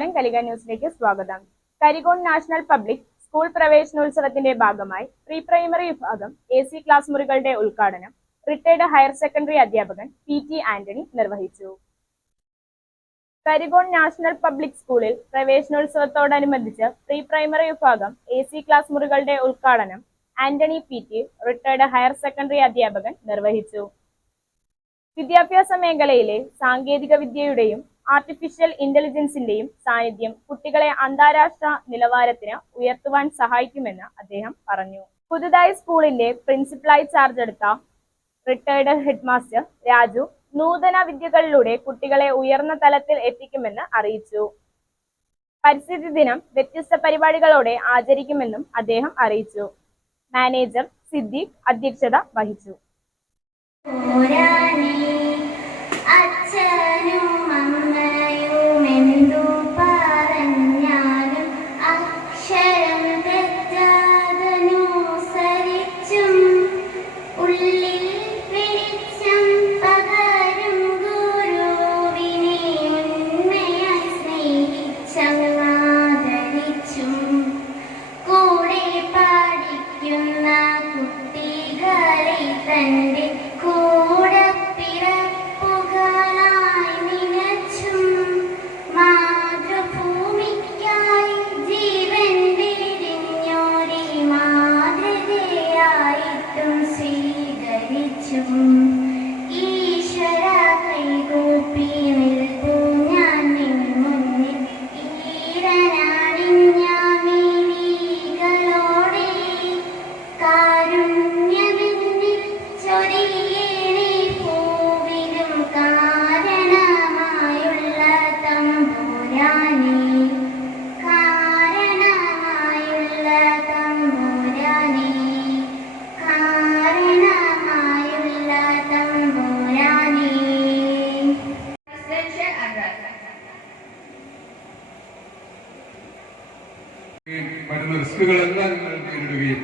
നമസ്കാരം, കലിക ന്യൂസിലേക്ക് സ്വാഗതം. കരികോൺ നാഷണൽ പബ്ലിക് സ്കൂൾ പ്രവേശനോത്സവത്തിന്റെ ഭാഗമായി പ്രീ പ്രൈമറി വിഭാഗം AC ക്ലാസ് മുറികളുടെ ഉദ്ഘാടനം റിട്ടയർഡ് ഹയർ സെക്കൻഡറി അധ്യാപകൻ PT ആന്റണി നിർവഹിച്ചു. കരികോൺ നാഷണൽ പബ്ലിക് സ്കൂളിൽ പ്രവേശനോത്സവത്തോടനുബന്ധിച്ച് പ്രീ പ്രൈമറി വിഭാഗം AC ക്ലാസ് മുറികളുടെ ഉദ്ഘാടനം Antony PT retired higher secondary അധ്യാപകൻ നിർവഹിച്ചു. വിദ്യാഭ്യാസ മേഖലയിലെ സാങ്കേതിക വിദ്യയുടെയും ആർട്ടിഫിഷ്യൽ ഇന്റലിജൻസിന്റെയും സാന്നിധ്യം കുട്ടികളെ അന്താരാഷ്ട്ര നിലവാരത്തിന് ഉയർത്തുവാൻ സഹായിക്കുമെന്ന് അദ്ദേഹം പറഞ്ഞു. പുതുതായി സ്കൂളിന്റെ പ്രിൻസിപ്പലായി ചാർജ് എടുത്ത റിട്ടയർഡ് ഹെഡ്മാസ്റ്റർ രാജു നൂതന വിദ്യകളിലൂടെ കുട്ടികളെ ഉയർന്ന തലത്തിൽ എത്തിക്കുമെന്ന് അറിയിച്ചു. പരിസ്ഥിതി ദിനം വ്യത്യസ്ത പരിപാടികളോടെ ആചരിക്കുമെന്നും അദ്ദേഹം അറിയിച്ചു. മാനേജർ സിദ്ദീഖ് അധ്യക്ഷത വഹിച്ചു. വരുന്ന റിസ്കുകളെല്ലാം ഞങ്ങൾ നേരിടുകയും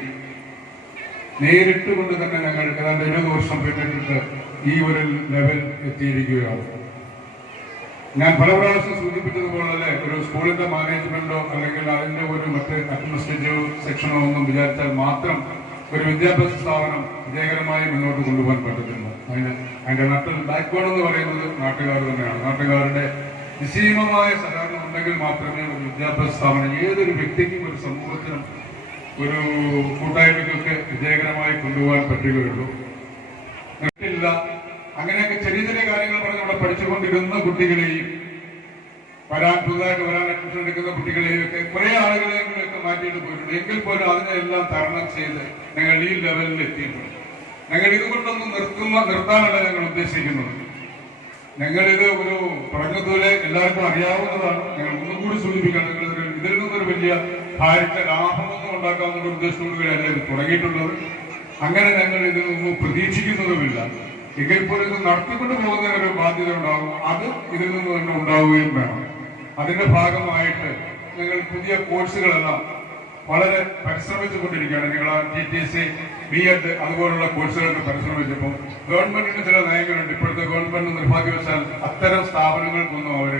നേരിട്ട് കൊണ്ട് തന്നെ ഞങ്ങൾ ഏതാണ്ട് 20 വർഷം പിന്നിട്ടിട്ട് ഈ ഒരു ലെവൽ എത്തിയിരിക്കുകയാണ്. ഞാൻ പല പ്രാവശ്യം സൂചിപ്പിച്ചതുപോലെ ഒരു സ്കൂളിന്റെ മാനേജ്മെന്റോ അല്ലെങ്കിൽ അതിന്റെ ഒരു മറ്റ് അഡ്മിനിസ്ട്രേറ്റീവ് സെക്ഷനോ ഒന്നും വിചാരിച്ചാൽ മാത്രം ഒരു വിദ്യാഭ്യാസ സ്ഥാപനം വിജയകരമായി മുന്നോട്ട് കൊണ്ടുപോകാൻ പറ്റത്തില്ല. അതിന്റെ നട്ടൽ ബാക്ക് ബോൺ എന്ന് പറയുന്നത് നാട്ടുകാർ തന്നെയാണ്. നാട്ടുകാരുടെ നിശ്ചയമായ സഹകരണം ഉണ്ടെങ്കിൽ മാത്രമേ ഒരു വിദ്യാഭ്യാസ സ്ഥാപനം ഏതൊരു വ്യക്തിക്കും ഒരു സമൂഹത്തിനും ഒരു കൂട്ടായ്മയ്ക്കൊക്കെ വിജയകരമായി കൊണ്ടുപോകാൻ പറ്റുകയുള്ളൂ. ില്ല അങ്ങനെയൊക്കെ ചെറിയ ചെറിയ കാര്യങ്ങൾ പറഞ്ഞ് അവിടെ പഠിച്ചുകൊണ്ടിരുന്ന കുട്ടികളെയും പുതുതായിട്ട് വരാൻ അഡ്മിഷൻ എടുക്കുന്ന കുട്ടികളെയും ഒക്കെ കുറെ ആളുകളെയൊക്കെ മാറ്റിയിട്ട് പോയിട്ടുണ്ട്. എങ്കിൽ പോലും അതിനെല്ലാം തരണം ചെയ്ത് ഞങ്ങൾ ഈ ലെവലിൽ എത്തിയിട്ടുണ്ട്. ഞങ്ങൾ ഇതുകൊണ്ടൊന്നും നിർത്താനല്ല ഞങ്ങൾ ഉദ്ദേശിക്കുന്നത്. ഞങ്ങളിത് ഒരു പറഞ്ഞതുപോലെ എല്ലാവർക്കും അറിയാവുന്നതാണ്. ഞങ്ങൾ ഒന്നും കൂടി സൂചിപ്പിക്കാൻ ഇതിൽ നിന്നൊരു വലിയ ഭാരിച്ച ലാഭമൊന്നും ഉണ്ടാക്കാവുന്ന ഉദ്ദേശത്തോടുകൂടിയല്ല ഇത് തുടങ്ങിയിട്ടുള്ളത്. അങ്ങനെ ഞങ്ങൾ ഇതിൽ നിന്നും പ്രതീക്ഷിക്കുന്നതുമില്ല. എങ്കിൽ പോലും ഇത് നടത്തിക്കൊണ്ട് പോകുന്നതിനൊരു ബാധ്യത ഉണ്ടാകും. അത് ഇതിൽ നിന്ന് തന്നെ ഉണ്ടാവുകയും വേണം. അതിന്റെ ഭാഗമായിട്ട് ഞങ്ങൾ പുതിയ കോഴ്സുകളെല്ലാം വളരെ പരിശ്രമിച്ചു കൊണ്ടിരിക്കുകയാണ്. ഞങ്ങൾ TTC B.Ed അതുപോലുള്ള കോഴ്സുകളൊക്കെ പരിശ്രമിച്ചപ്പോൾ ഗവൺമെന്റിന് ചില നയങ്ങളുണ്ട്. ഇപ്പോഴത്തെ ഗവൺമെന്റ് നിർഭാഗ്യവശാൽ അത്തരം സ്ഥാപനങ്ങൾക്കൊന്നും അവർ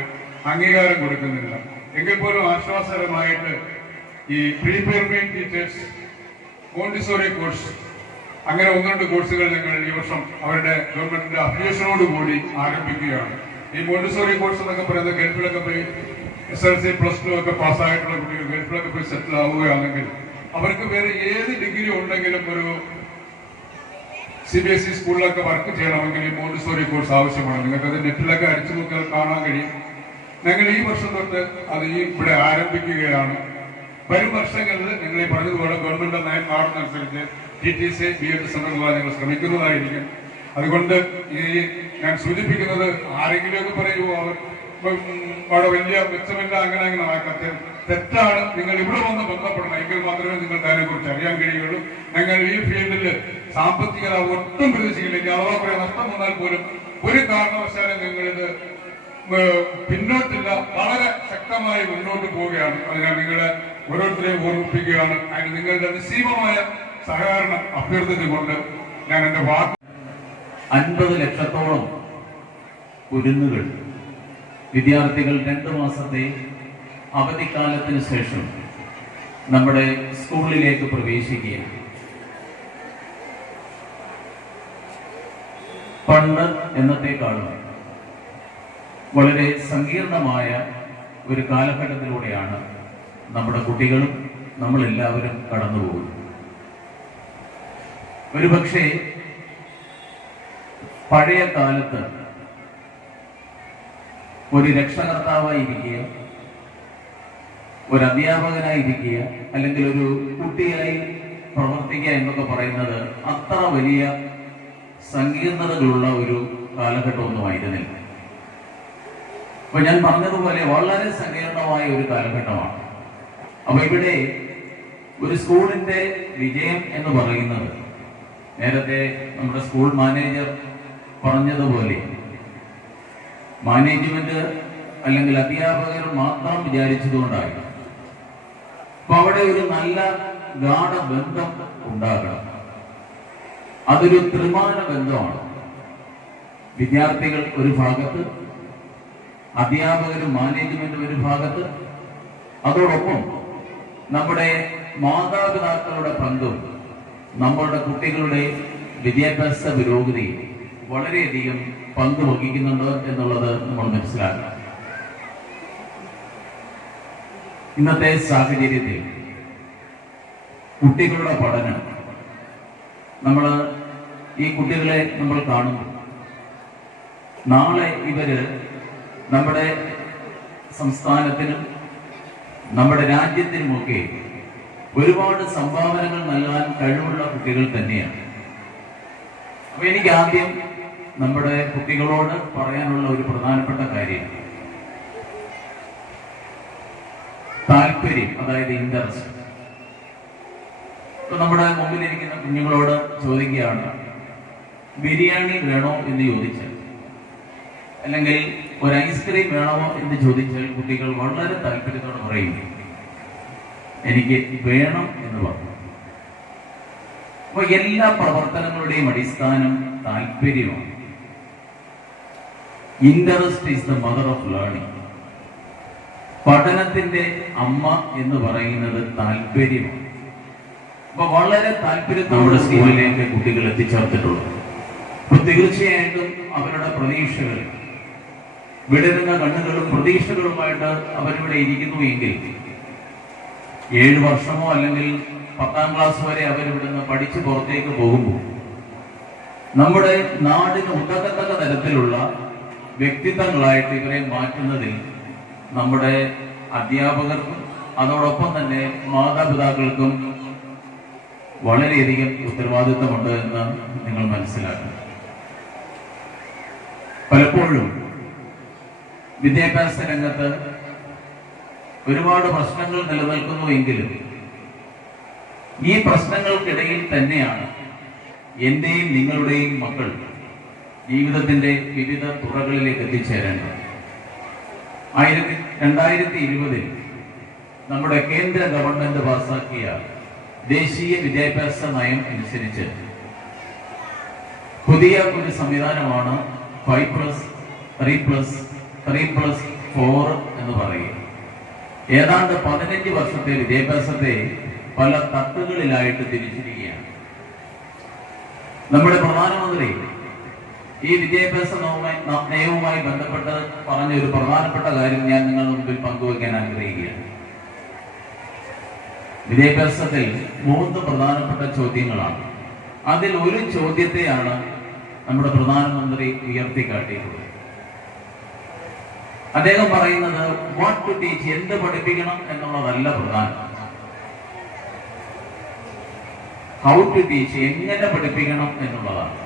അംഗീകാരം കൊടുക്കുന്നില്ല. എങ്കിൽ പോലും ആശ്വാസകരമായിട്ട് ഈ pre primary teachers Montessori course അങ്ങനെ 1-2 കോഴ്സുകൾ ഞങ്ങൾ ഈ വർഷം അവരുടെ ഗവൺമെന്റിന്റെ അഫിലിയേഷനോടുകൂടി ആരംഭിക്കുകയാണ്. ഈ മോണ്ടിസോറി കോഴ്സ് എന്നൊക്കെ പറയുന്നത് ഗൾഫിലൊക്കെ പോയി SLC +2 ഒക്കെ പാസ്സായിട്ടുള്ള കുട്ടികൾ ഗൾഫിലൊക്കെ പോയി സെറ്റിൽ ആവുകയാണെങ്കിൽ അവർക്ക് വേറെ ഏത് ഡിഗ്രി ഉണ്ടെങ്കിലും ഒരു CBSE സ്കൂളിലൊക്കെ വർക്ക് ചെയ്യണമെങ്കിൽ ഈ മോണ്ടിസോറി കോഴ്സ് ആവശ്യമാണ്. നിങ്ങൾക്ക് അത് നെറ്റിലൊക്കെ അടിച്ചു നോക്കിയാൽ കാണാൻ കഴിയും. ഞങ്ങൾ ഈ വർഷം തൊട്ട് അത് ഇവിടെ ആരംഭിക്കുകയാണ്. വരും വർഷങ്ങളിൽ നിങ്ങൾ ഈ പറഞ്ഞതുപോലെ ഗവൺമെന്റ് നയം മാറുന്നതനുസരിച്ച് TTC B.Ed സെന്ററുകളായി ഞങ്ങൾ ശ്രമിക്കുന്നതായിരിക്കും. അതുകൊണ്ട് ഈ ഞാൻ സൂചിപ്പിക്കുന്നത് ആരെങ്കിലുമൊക്കെ പറയുമോ അവർ അവിടെ വലിയ മെച്ചമില്ല അങ്ങനെ ആക്കാത്ത തെറ്റാണ്. നിങ്ങൾ ഇവിടെ വന്ന് ബന്ധപ്പെടണം. എങ്കിൽ മാത്രമേ നിങ്ങൾക്ക് അതിനെക്കുറിച്ച് അറിയാൻ കഴിയുള്ളൂ. ഞങ്ങൾ ഈ ഫീൽഡിൽ സാമ്പത്തിക ഒട്ടും പ്രതീക്ഷിക്കില്ല. ഇനി അഥവാ കുറെ നഷ്ടം വന്നാൽ പോലും ഒരു കാരണവശാലും നിങ്ങളിത് പിന്നോട്ടില്ല, വളരെ ശക്തമായി മുന്നോട്ട് പോവുകയാണ്. അതിനാൽ നിങ്ങളെ ഓരോരുത്തരെയും ഓർമ്മിപ്പിക്കുകയാണ്. അതിന് നിങ്ങളുടെ നിസ്സീമമായ സഹകരണം അഭ്യർത്ഥിച്ചുകൊണ്ട് ഞാൻ എന്റെ വാക്ക് 50 ലക്ഷത്തോളം കുരുന്നുകൾ വിദ്യാർത്ഥികൾ 2 മാസത്തെ അവധിക്കാലത്തിന് ശേഷം നമ്മുടെ സ്കൂളിലേക്ക് പ്രവേശിക്കുകയാണ്. പണ്ട് എന്നത്തേക്കാളും വളരെ സങ്കീർണമായ ഒരു കാലഘട്ടത്തിലൂടെയാണ് നമ്മുടെ കുട്ടികളും നമ്മളെല്ലാവരും കടന്നുപോകുന്നത്. ഒരുപക്ഷെ പഴയ കാലത്ത് ഒരു രക്ഷകർത്താവായിരിക്കുക, ഒരു അധ്യാപകനായിരിക്കുക, അല്ലെങ്കിൽ ഒരു കുട്ടിയായി പ്രവർത്തിക്കുക എന്നൊക്കെ പറയുന്നത് അത്ര വലിയ സങ്കീർണതകളുള്ള ഒരു കാലഘട്ടമൊന്നുമായിരുന്നില്ല. അപ്പൊ ഞാൻ പറഞ്ഞതുപോലെ വളരെ സങ്കീർണമായ ഒരു കാലഘട്ടമാണ്. അപ്പൊ ഇവിടെ ഒരു സ്കൂളിന്റെ വിജയം എന്ന് പറയുന്നത്, നേരത്തെ നമ്മുടെ സ്കൂൾ മാനേജർ പറഞ്ഞതുപോലെ, മാനേജ്മെന്റ് അല്ലെങ്കിൽ അധ്യാപകർ മാത്രം വിചാരിച്ചതുകൊണ്ടായി. അപ്പൊ അവിടെ ഒരു നല്ല ഗാഢബന്ധം ഉണ്ടാകണം. അതൊരു ത്രിമാന ബന്ധമാണ്. വിദ്യാർത്ഥികൾ ഒരു ഭാഗത്ത്, അധ്യാപകരും മാനേജ്മെന്റും ഒരു ഭാഗത്ത്, അതോടൊപ്പം നമ്മുടെ മാതാപിതാക്കളുടെ പങ്കും നമ്മളുടെ കുട്ടികളുടെ വിദ്യാഭ്യാസ പുരോഗതി വളരെയധികം പങ്ക് വഹിക്കുന്നുണ്ട് എന്നുള്ളത് നമ്മൾ മനസ്സിലാക്കണം. ഇന്നത്തെ സാഹചര്യത്തിൽ കുട്ടികളുടെ പഠനം, ഈ കുട്ടികളെ നമ്മൾ കാണുന്നു. നാളെ ഇവര് നമ്മുടെ സംസ്ഥാനത്തിനും നമ്മുടെ രാജ്യത്തിനുമൊക്കെ ഒരുപാട് സംഭാവനകൾ നൽകാൻ കഴിവുള്ള കുട്ടികൾ തന്നെയാണ്. അപ്പൊ എനിക്ക് ആദ്യം നമ്മുടെ കുട്ടികളോട് പറയാനുള്ള ഒരു പ്രധാനപ്പെട്ട കാര്യം താല്പര്യം, അതായത് ഇൻട്രസ്റ്റ്. ഇപ്പൊ നമ്മുടെ മുമ്പിലിരിക്കുന്ന കുഞ്ഞുങ്ങളോട് ചോദിക്കുകയാണ്, ബിരിയാണി വേണോ എന്ന് ചോദിച്ചാൽ, അല്ലെങ്കിൽ ഒരു ഐസ്ക്രീം വേണമോ എന്ന് ചോദിച്ചാൽ കുട്ടികൾ വളരെ താല്പര്യത്തോടെ പറയും, എനിക്ക് വേണം എന്ന് പറഞ്ഞു. അപ്പൊ എല്ലാ പ്രവർത്തനങ്ങളുടെയും അടിസ്ഥാനം താല്പര്യമാണ്. Interest is the mother of learning. പഠനത്തിന്റെ അമ്മ എന്ന് പറയുന്നത് താല്പര്യമാണ്. അപ്പൊ വളരെ താല്പര്യത്തോടെ സ്കൂളിലേക്ക് കുട്ടികൾ എത്തിച്ചേർത്തിട്ടുള്ളത്. അപ്പൊ തീർച്ചയായിട്ടും അവരുടെ പ്രതീക്ഷകൾ, വിടരുന്ന കണ്ണുകളും പ്രതീക്ഷകളുമായിട്ട് അവരിവിടെ ഇരിക്കുന്നു എങ്കിൽ 7 വർഷമോ അല്ലെങ്കിൽ 10ാം ക്ലാസ് വരെ അവരിവിടുന്ന് പഠിച്ച് പുറത്തേക്ക് പോകുമ്പോൾ നമ്മുടെ നാടിന് ഉതകത്തക്ക തരത്തിലുള്ള വ്യക്തിത്വങ്ങളായിട്ട് ഇവരെ മാറ്റുന്നതിൽ നമ്മുടെ അധ്യാപകർക്കും അതോടൊപ്പം തന്നെ മാതാപിതാക്കൾക്കും വളരെയധികം ഉത്തരവാദിത്വമുണ്ട് എന്ന് നിങ്ങൾ മനസ്സിലാക്കണം. പലപ്പോഴും വിദ്യാഭ്യാസ രംഗത്ത് ഒരുപാട് പ്രശ്നങ്ങൾ നിലനിൽക്കുന്നുവെങ്കിലും ഈ പ്രശ്നങ്ങൾക്കിടയിൽ തന്നെയാണ് എന്റെയും നിങ്ങളുടെയും മക്കൾ ജീവിതത്തിന്റെ വിവിധ തുറകളിലേക്ക് എത്തിച്ചേരേണ്ടത്. 2020 നമ്മുടെ കേന്ദ്ര ഗവൺമെന്റ് പാസാക്കിയ ദേശീയ വിദ്യാഭ്യാസ നയം അനുസരിച്ച് പുതിയ ഒരു സംവിധാനമാണ് 5+3+3+4 എന്ന് പറയുക. ഏതാണ്ട് 15 വർഷത്തെ വിദ്യാഭ്യാസത്തെ പല തട്ടുകളിലായിട്ട് തിരിച്ചിരിക്കുകയാണ്. നമ്മുടെ പ്രധാനമന്ത്രി ഈ വിദ്യാഭ്യാസ നയവുമായി ബന്ധപ്പെട്ട് പറഞ്ഞ ഒരു പ്രധാനപ്പെട്ട കാര്യം ഞാൻ നിങ്ങളുടെ മുമ്പിൽ പങ്കുവയ്ക്കാൻ ആഗ്രഹിക്കുകയാണ്. വിദ്യാഭ്യാസത്തിൽ 3 പ്രധാനപ്പെട്ട ചോദ്യങ്ങളാണ്. അതിൽ ഒരു ചോദ്യത്തെയാണ് നമ്മുടെ പ്രധാനമന്ത്രി ഉയർത്തിക്കാട്ടിയിട്ടുള്ളത്. അദ്ദേഹം പറയുന്നത് വാട്ട് ടു ടീച്ച്, എന്ത് പഠിപ്പിക്കണം എന്നുള്ളതല്ല പ്രധാനം, ഹൗ ടു ടീച്ച്, എങ്ങനെ പഠിപ്പിക്കണം എന്നുള്ളതാണ്.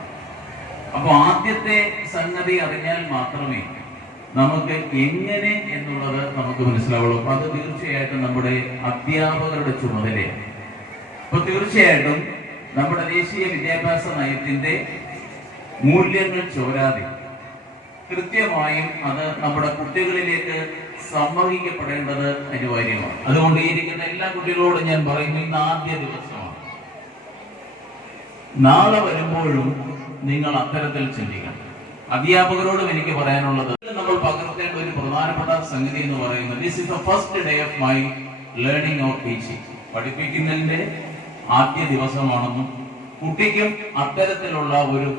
അപ്പൊ ആദ്യത്തെ സംഗതി അറിഞ്ഞാൽ മാത്രമേ നമുക്ക് എങ്ങനെ എന്നുള്ളത് നമുക്ക് മനസ്സിലാവുള്ളൂ. അത് തീർച്ചയായിട്ടും നമ്മുടെ അധ്യാപകരുടെ ചുമതലയാണ്. അപ്പൊ തീർച്ചയായിട്ടും നമ്മുടെ ദേശീയ വിദ്യാഭ്യാസ നയത്തിന്റെ മൂല്യങ്ങൾ ചോരാതെ കൃത്യമായും അത് നമ്മുടെ കുട്ടികളിലേക്ക് സംവഹിക്കപ്പെടേണ്ടത് അനിവാര്യമാണ്. അതുകൊണ്ട് ഇരിക്കുന്ന എല്ലാ കുട്ടികളോടും ഞാൻ പറയുന്നു, ഇന്ന് ആദ്യ ദിവസമാണ്. നാളെ വരുമ്പോഴും നിങ്ങൾ അത്തരത്തിൽ ചിന്തിക്കണം. അധ്യാപകരോടും എനിക്ക് പറയാനുള്ളത്, നമ്മൾ പകർത്തേണ്ട ഒരു പ്രധാനപ്പെട്ട സംഗതി എന്ന് പറയുന്നത്, this is the first day of my learning or teaching. പഠിപ്പിക്കുന്നതിന്റെ ആദ്യ ദിവസമാണെന്നും കുട്ടിക്കും അത്തരത്തിലുള്ള ഒരു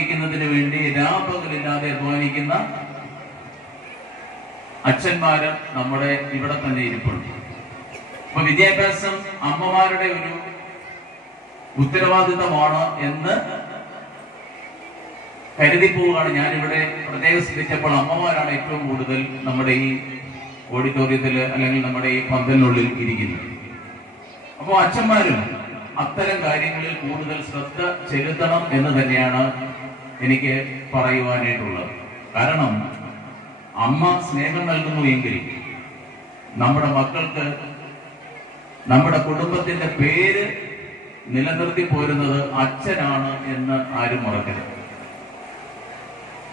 ിക്കുന്നതിന് വേണ്ടി രാപ്പകലില്ലാതെ അധ്വാനിക്കുന്ന അച്ഛന്മാര് നമ്മുടെ ഇവിടെ തന്നെ ഇരിപ്പുണ്ട്. അപ്പൊ വിദ്യാഭ്യാസം അമ്മമാരുടെ ഒരു ഉത്തരവാദിത്തമാണ് എന്ന് കരുതിപ്പോവുകയാണ്. ഞാനിവിടെ പ്രത്യേകം ശ്രദ്ധിച്ചപ്പോൾ അമ്മമാരാണ് ഏറ്റവും കൂടുതൽ നമ്മുടെ ഈ ഓഡിറ്റോറിയത്തിൽ അല്ലെങ്കിൽ നമ്മുടെ ഈ പന്തലിനുള്ളിൽ ഇരിക്കുന്നത്. അപ്പോൾ അച്ഛന്മാരും അത്തരം കാര്യങ്ങളിൽ കൂടുതൽ ശ്രദ്ധ ചെലുത്തണം എന്ന് തന്നെയാണ് എനിക്ക് പറയുവാനായിട്ടുള്ളത്. കാരണം അമ്മ സ്നേഹം നൽകുന്നു എങ്കിൽ നമ്മുടെ മക്കൾക്ക് നമ്മുടെ കുടുംബത്തിന്റെ പേര് നിലനിർത്തി പോരുന്നത് അച്ഛനാണ് എന്ന് ആരും മറക്കരുത്.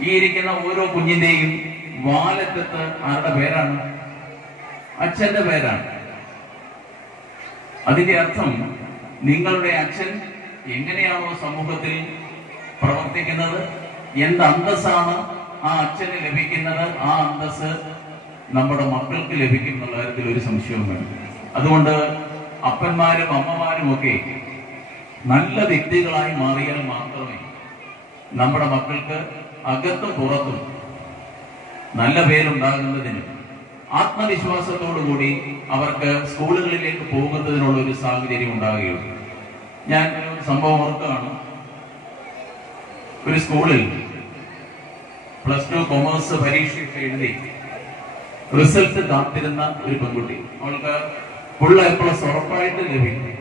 ഈ ഇരിക്കുന്ന ഓരോ കുഞ്ഞിന്റെയും വാലറ്റത്ത് ആരുടെ പേരാണ്? അച്ഛന്റെ പേരാണ്. അതിന്റെ അർത്ഥം നിങ്ങളുടെ അച്ഛൻ എങ്ങനെയാണോ സമൂഹത്തിൽ പ്രവർത്തിക്കുന്നത്, എന്ത് അന്തസ്സാണ് ആ അച്ഛന് ലഭിക്കുന്നത്, ആ അന്തസ് നമ്മുടെ മക്കൾക്ക് ലഭിക്കും എന്നുള്ള കാര്യത്തിൽ ഒരു സംശയവും വേണം. അതുകൊണ്ട് അപ്പന്മാരും അമ്മമാരും ഒക്കെ നല്ല വ്യക്തികളായി മാറിയാൽ മാത്രമേ നമ്മുടെ മക്കൾക്ക് അകത്തും പുറത്തും നല്ല പേരുണ്ടാകുന്നതിനും ആത്മവിശ്വാസത്തോടുകൂടി അവർക്ക് സ്കൂളുകളിലേക്ക് പോകുന്നതിനുള്ള ഒരു സാഹചര്യം ഉണ്ടാകുകയുള്ളൂ. ഞാൻ ഒരു സംഭവം ഓർക്കുകയാണ്. ഒരു സ്കൂളിൽ +2 കൊമേഴ്സ് പരീക്ഷയൊക്കെ എഴുതി റിസൾട്ട് കാത്തിരുന്ന ഒരു പെൺകുട്ടി, അവൾക്ക് ഫുൾ A+ ഉറപ്പായിട്ട് ലഭിക്കും.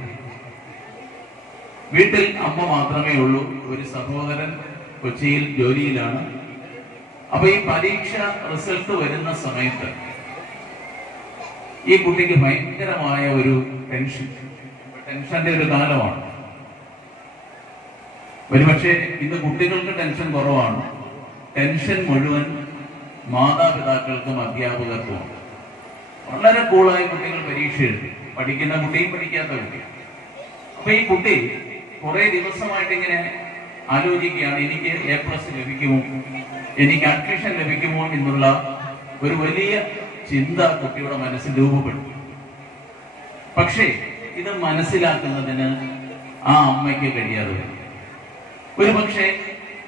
വീട്ടിൽ അമ്മ മാത്രമേ ഉള്ളൂ, ഒരു സഹോദരൻ കൊച്ചിയിൽ ജോലിയിലാണ്. അപ്പൊ ഈ പരീക്ഷ റിസൾട്ട് വരുന്ന സമയത്ത് ഈ കുട്ടിക്ക് ഭയങ്കരമായ ഒരു ടെൻഷന്റെ ഒരു കാലമാണ്. ഒരുപക്ഷെ ഇന്ന് കുട്ടികൾക്ക് ടെൻഷൻ കുറവാണ്. ടെൻഷൻ മുഴുവൻ മാതാപിതാക്കൾക്കും അധ്യാപകർക്കും. വളരെ കൂളായി കുട്ടികൾ പരീക്ഷ എഴുതി, പഠിക്കുന്ന കുട്ടിയും പഠിക്കാത്ത കുട്ടിയും. അപ്പൊ ഈ കുട്ടി കുറെ ദിവസമായിട്ട് ഇങ്ങനെ ആലോചിക്കുകയാണ്, എനിക്ക് A+ ലഭിക്കുമോ, എനിക്ക് അഡ്മിഷൻ ലഭിക്കുമോ എന്നുള്ള ഒരു വലിയ ചിന്ത കുട്ടിയുടെ മനസ്സിൽ രൂപപ്പെട്ടു. പക്ഷേ ഇത് മനസ്സിലാക്കുന്നതിന് ആ അമ്മയ്ക്ക് കഴിയാതെ വരും. ഒരുപക്ഷെ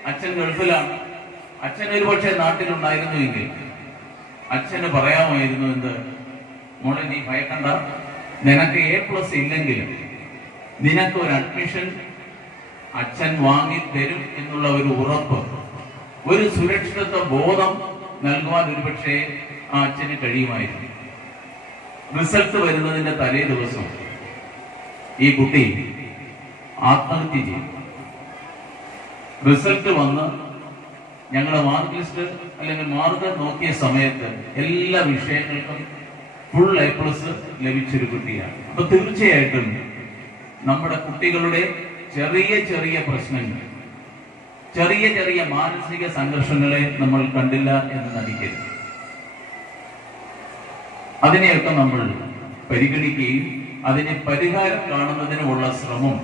അച്ഛൻ ഗൾഫിലാണ്, അച്ഛൻ ഒരുപക്ഷെ നാട്ടിലുണ്ടായിരുന്നുവെങ്കിൽ അച്ഛന് പറയാമായിരുന്നു, എന്ത് മോളെ നീ ഭയക്കണ്ട, നിനക്ക് A+ ഇല്ലെങ്കിലും നിനക്ക് ഒരു അഡ്മിഷൻ അച്ഛൻ വാങ്ങി തരും എന്നുള്ള ഒരു ഉറപ്പ്, ഒരു സുരക്ഷിതത്വ ബോധം നൽകുവാൻ ഒരുപക്ഷെ ആ അച്ഛന് കഴിയുമായിരുന്നു. റിസൾട്ട് വരുന്നതിന്റെ തലേ ദിവസം ഈ കുട്ടി ആത്മഹത്യ ചെയ്തു. റിസൾട്ട് വന്ന് ഞങ്ങളുടെ മാർക്ക് ലിസ്റ്റ് അല്ലെങ്കിൽ മാർക്ക് നോക്കിയ സമയത്ത് എല്ലാ വിഷയങ്ങൾക്കും ഫുൾ A+ ലഭിച്ചൊരു കുട്ടിയാണ്. അപ്പൊ തീർച്ചയായിട്ടും നമ്മുടെ കുട്ടികളുടെ ചെറിയ ചെറിയ പ്രശ്നങ്ങൾ, ചെറിയ ചെറിയ മാനസിക സംഘർഷങ്ങളെ നമ്മൾ കണ്ടില്ല എന്ന് നടിക്കരുത്. അതിനെയൊക്കെ നമ്മൾ പരിഗണിക്കുകയും അതിന് പരിഹാരം കാണുന്നതിനുള്ള ശ്രമം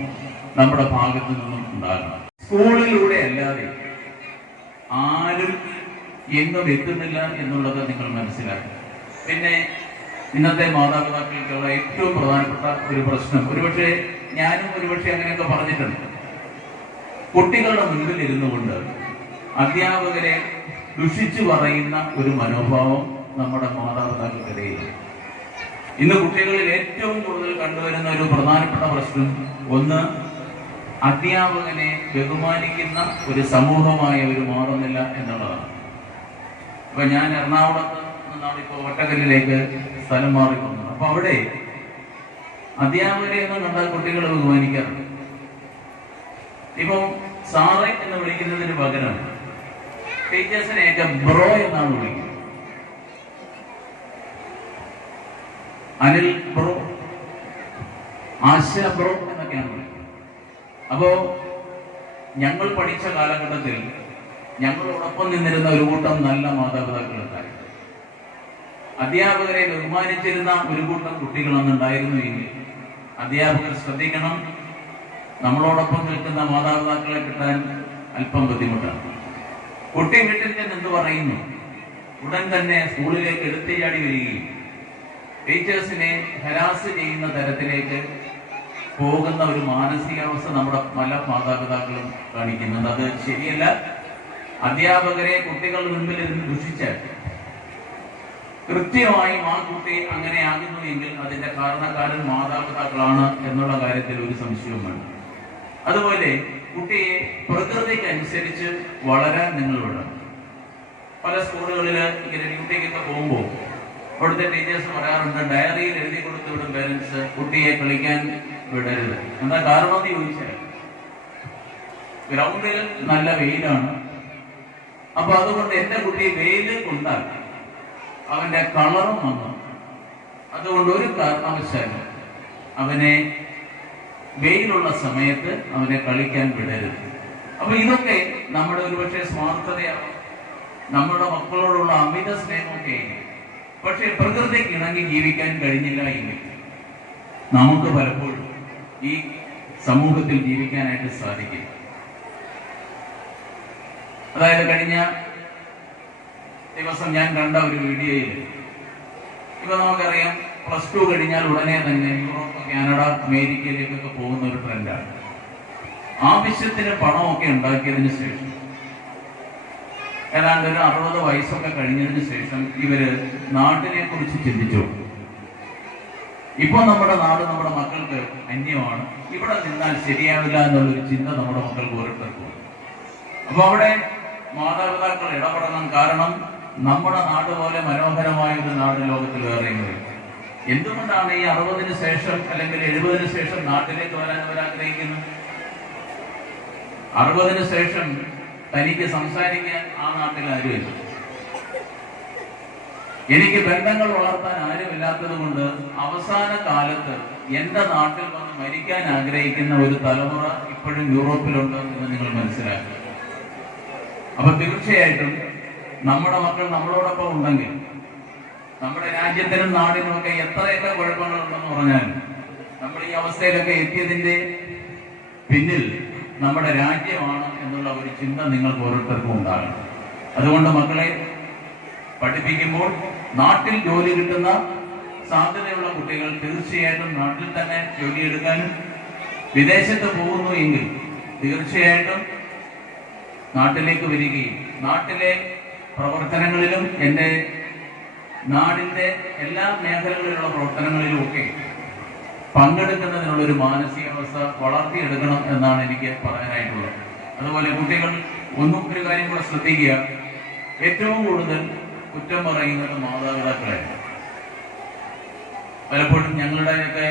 നമ്മുടെ ഭാഗത്തു നിന്നും ഉണ്ടാകണം. സ്കൂളിലൂടെ അല്ലാതെ ആരും എങ്ങും എത്തുന്നില്ല എന്നുള്ളത് നിങ്ങൾ മനസ്സിലാക്കണം. പിന്നെ ഇന്നത്തെ മാതാപിതാക്കൾക്കുള്ള ഏറ്റവും പ്രധാനപ്പെട്ട ഒരു പ്രശ്നം, ഒരുപക്ഷെ ഞാനും ഒരുപക്ഷെ അങ്ങനെയൊക്കെ പറഞ്ഞിട്ടുണ്ട്, കുട്ടികളുടെ മുൻപിൽ ഇരുന്നു കൊണ്ട് അധ്യാപകരെ ദുഷിച്ചു പറയുന്ന ഒരു മനോഭാവം നമ്മുടെ മാതാപിതാക്കൾക്കിടയിൽ. ഇന്ന് കുട്ടികളിൽ ഏറ്റവും കൂടുതൽ കണ്ടുവരുന്ന ഒരു പ്രധാനപ്പെട്ട പ്രശ്നം, ഒന്ന് അധ്യാപകനെ ബഹുമാനിക്കുന്ന ഒരു സമൂഹമായി അവർ മാറുന്നില്ല എന്നുള്ളതാണ്. അപ്പൊ ഞാൻ എറണാകുളത്ത് നിന്നാണ് ഇപ്പോൾ വട്ടക്കല്ലിലേക്ക് സ്ഥലം മാറിക്കൊണ്ടത്. അപ്പൊ അവിടെ അധ്യാപകരെ ഒന്നും കണ്ടാൽ കുട്ടികളെ ബഹുമാനിക്കാറുണ്ട്. ഇപ്പൊ സാറേ എന്ന് വിളിക്കുന്നതിന് പകരം ടീച്ചേഴ്സിനെയൊക്കെ ബ്രോ എന്നാണ് വിളിക്കുന്നത്. അനിൽ ബ്രോ, ആശ ബ്രോ എന്നൊക്കെയാണ് വിളിക്കുന്നത്. അപ്പോ ഞങ്ങൾ പഠിച്ച കാലഘട്ടത്തിൽ ഞങ്ങളോടൊപ്പം നിന്നിരുന്ന ഒരു കൂട്ടം നല്ല മാതാപിതാക്കളുണ്ടായിരുന്നു. അധ്യാപകരെ ബഹുമാനിച്ചിരുന്ന ഒരു കൂട്ടം കുട്ടികളൊന്നുണ്ടായിരുന്നു എങ്കിൽ അധ്യാപകർ ശ്രദ്ധിക്കണം, നമ്മളോടൊപ്പം നിൽക്കുന്ന മാതാപിതാക്കളെ കിട്ടാൻ അല്പം ബുദ്ധിമുട്ടാണ്. കുട്ടി വീട്ടിൽ നിന്ന് എന്ത് പറയുന്നു, ഉടൻ തന്നെ സ്കൂളിലേക്ക് എടുത്തുചാടി വരികയും ടീച്ചേഴ്സിനെ ഹരാസ് ചെയ്യുന്ന തരത്തിലേക്ക് പോകുന്ന ഒരു മാനസികാവസ്ഥ നമ്മുടെ പല മാതാപിതാക്കളും കാണിക്കുന്നുണ്ട്. അത് ശരിയല്ല. അധ്യാപകരെ കുട്ടികളുടെ മുൻപിൽ ഇരുന്ന് ദുഷിച്ചാൽ കൃത്യമായും ആ കുട്ടി അങ്ങനെ ആകുന്നു എങ്കിൽ അതിന്റെ കാരണക്കാരൻ മാതാപിതാക്കളാണ് എന്നുള്ള കാര്യത്തിൽ ഒരു സംശയവും വേണ്ട. അതുപോലെ കുട്ടിയെ പ്രകൃതിക്കനുസരിച്ച് വളരാൻ നിങ്ങൾ വിടണം. പല സ്കൂളുകളിൽ ഇങ്ങനെ ഡ്യൂട്ടിക്കൊക്കെ പോകുമ്പോൾ അവിടുത്തെ ടീച്ചേഴ്സ് പറയാറുണ്ട്, ഡയറിയിൽ എഴുതി കൊടുത്തു വിടും പേരൻസ്, കുട്ടിയെ കളിക്കാൻ വിടരുത്. എന്താ കാരണം എന്ന് ചോദിച്ചാൽ ഗ്രൗണ്ടിൽ നല്ല വെയിലാണ്. അപ്പൊ അതുകൊണ്ട് എന്റെ കുട്ടി വെയില് കൊണ്ടാൽ അവന്റെ കളറും വന്നു. അതുകൊണ്ട് ഒരു കാരണവശാലും അവനെ വെയിലുള്ള സമയത്ത് അവനെ കളിക്കാൻ വിടരുത്. അപ്പൊ ഇതൊക്കെ നമ്മുടെ ഒരുപക്ഷെ സ്വാർത്ഥതയാണ്, നമ്മുടെ മക്കളോടുള്ള അമിത സ്നേഹമൊക്കെ. പക്ഷെ പ്രകൃതിക്ക് ഇണങ്ങി ജീവിക്കാൻ കഴിഞ്ഞില്ല എങ്കിൽ നമുക്ക് പലപ്പോഴും ഈ സമൂഹത്തിൽ ജീവിക്കാനായിട്ട് സാധിക്കില്ല. അതായത് കഴിഞ്ഞ ദിവസം ഞാൻ കണ്ട ഒരു വീഡിയോയിൽ ഇപ്പൊ നമുക്കറിയാം, +2 കഴിഞ്ഞാൽ ഉടനെ തന്നെ യൂറോപ്പ്, കാനഡ, അമേരിക്കയിലേക്കൊക്കെ പോകുന്ന ഒരു ട്രെൻഡാണ്. ആവശ്യത്തിന് പണമൊക്കെ ഉണ്ടാക്കിയതിന് ശേഷം ഏതാണ്ട് ഒരു 60 വയസ്സൊക്കെ കഴിഞ്ഞതിന് ശേഷം ഇവര് നാട്ടിനെ കുറിച്ച് ചിന്തിച്ചു. ഇപ്പൊ നമ്മുടെ നാട് നമ്മുടെ മക്കൾക്ക് അന്യമാണ്, ഇവിടെ നിന്നാൽ ശരിയാവില്ല എന്നുള്ളൊരു ചിന്ത നമ്മുടെ മക്കൾക്ക് ഓരോരുത്തർക്കും. അപ്പൊ അവിടെ മാതാപിതാക്കൾ ഇടപെടണം. കാരണം നമ്മുടെ നാട് പോലെ മനോഹരമായ ഒരു നാട് ലോകത്തിൽ വേറെയും വരും. എന്തുകൊണ്ടാണ് ഈ 60-ന് ശേഷം അല്ലെങ്കിൽ 70-ന് ശേഷം നാട്ടിലേക്ക് വരാൻ അവർ ആഗ്രഹിക്കുന്നത്? 60-ന് ശേഷം തനിക്ക് സംസാരിക്കാൻ ആ നാട്ടിൽ ആരുമില്ല, എനിക്ക് ബന്ധങ്ങൾ വളർത്താൻ ആരുമില്ലാത്തത് കൊണ്ട് അവസാന കാലത്ത് എന്റെ നാട്ടിൽ വന്ന് മരിക്കാൻ ആഗ്രഹിക്കുന്ന ഒരു തലമുറ ഇപ്പോഴും യൂറോപ്പിലുണ്ട് എന്ന് നിങ്ങൾ മനസ്സിലാക്കുക. അപ്പൊ തീർച്ചയായിട്ടും നമ്മുടെ മക്കൾ നമ്മളോടൊപ്പം ഉണ്ടെങ്കിൽ നമ്മുടെ രാജ്യത്തിനും നാടിനും ഒക്കെ എത്രയൊക്കെ കുഴപ്പങ്ങളുണ്ടെന്ന് പറഞ്ഞാൽ നമ്മൾ ഈ അവസ്ഥയിലൊക്കെ എത്തിയതിന്റെ പിന്നിൽ നമ്മുടെ രാജ്യമാണ് എന്നുള്ള ഒരു ചിന്ത നിങ്ങൾക്ക് ഓരോരുത്തർക്കും ഉണ്ടാകണം. അതുകൊണ്ട് മക്കളെ പഠിപ്പിക്കുമ്പോൾ നാട്ടിൽ ജോലി കിട്ടുന്ന സാധ്യതയുള്ള കുട്ടികൾ തീർച്ചയായിട്ടും നാട്ടിൽ തന്നെ ജോലിയെടുക്കാനും, വിദേശത്ത് പോകുന്നു എങ്കിൽ തീർച്ചയായിട്ടും നാട്ടിലേക്ക് വരികയും നാട്ടിലെ പ്രവർത്തനങ്ങളിലും എൻ്റെ നാടിന്റെ എല്ലാ മേഖലകളിലുള്ള പ്രവർത്തനങ്ങളിലും ഒക്കെ പങ്കെടുക്കുന്നതിനുള്ളൊരു മാനസികാവസ്ഥ വളർത്തിയെടുക്കണം എന്നാണ് എനിക്ക് പറയാനായിട്ടുള്ളത്. അതുപോലെ കുട്ടികൾ ഒരു കാര്യം കൂടെ ശ്രദ്ധിക്കുക, ഏറ്റവും കൂടുതൽ കുറ്റം പറയുന്നത് മാതാപിതാക്കളെ. പലപ്പോഴും ഞങ്ങളുടെയൊക്കെ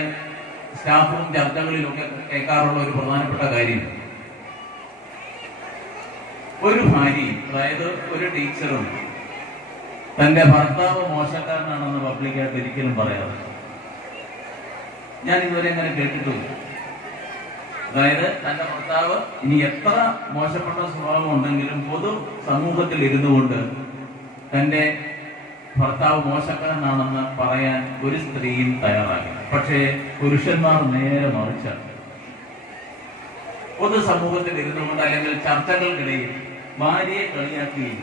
സ്റ്റാഫും ചർച്ചകളിലൊക്കെ കേൾക്കാറുള്ള ഒരു പ്രധാനപ്പെട്ട കാര്യം, ഒരു ഭാര്യ, അതായത് ഒരു ടീച്ചറും തന്റെ ഭർത്താവ് മോശക്കാരനാണെന്ന് പബ്ലിക്കായിട്ട് ഒരിക്കലും പറയാറ് ഞാൻ ഇതുവരെ അങ്ങനെ കേട്ടിട്ടില്ല. അതായത് തന്റെ ഭർത്താവ് ഇനി എത്ര മോശപ്പെട്ട സ്വഭാവം ഉണ്ടെങ്കിലും പൊതു സമൂഹത്തിൽ ഇരുന്നു കൊണ്ട് തന്റെ ഭർത്താവ് മോശക്കാരനാണെന്ന് പറയാൻ ഒരു സ്ത്രീയും തയ്യാറാകില്ല. പക്ഷേ പുരുഷന്മാർ നേരെ മറിച്ചാണ്. പൊതു സമൂഹത്തിൽ ഇരുന്നുകൊണ്ട് അല്ലെങ്കിൽ ചർച്ചകൾക്കിടയിൽ ഭാര്യയെ കളിയാക്കുകയും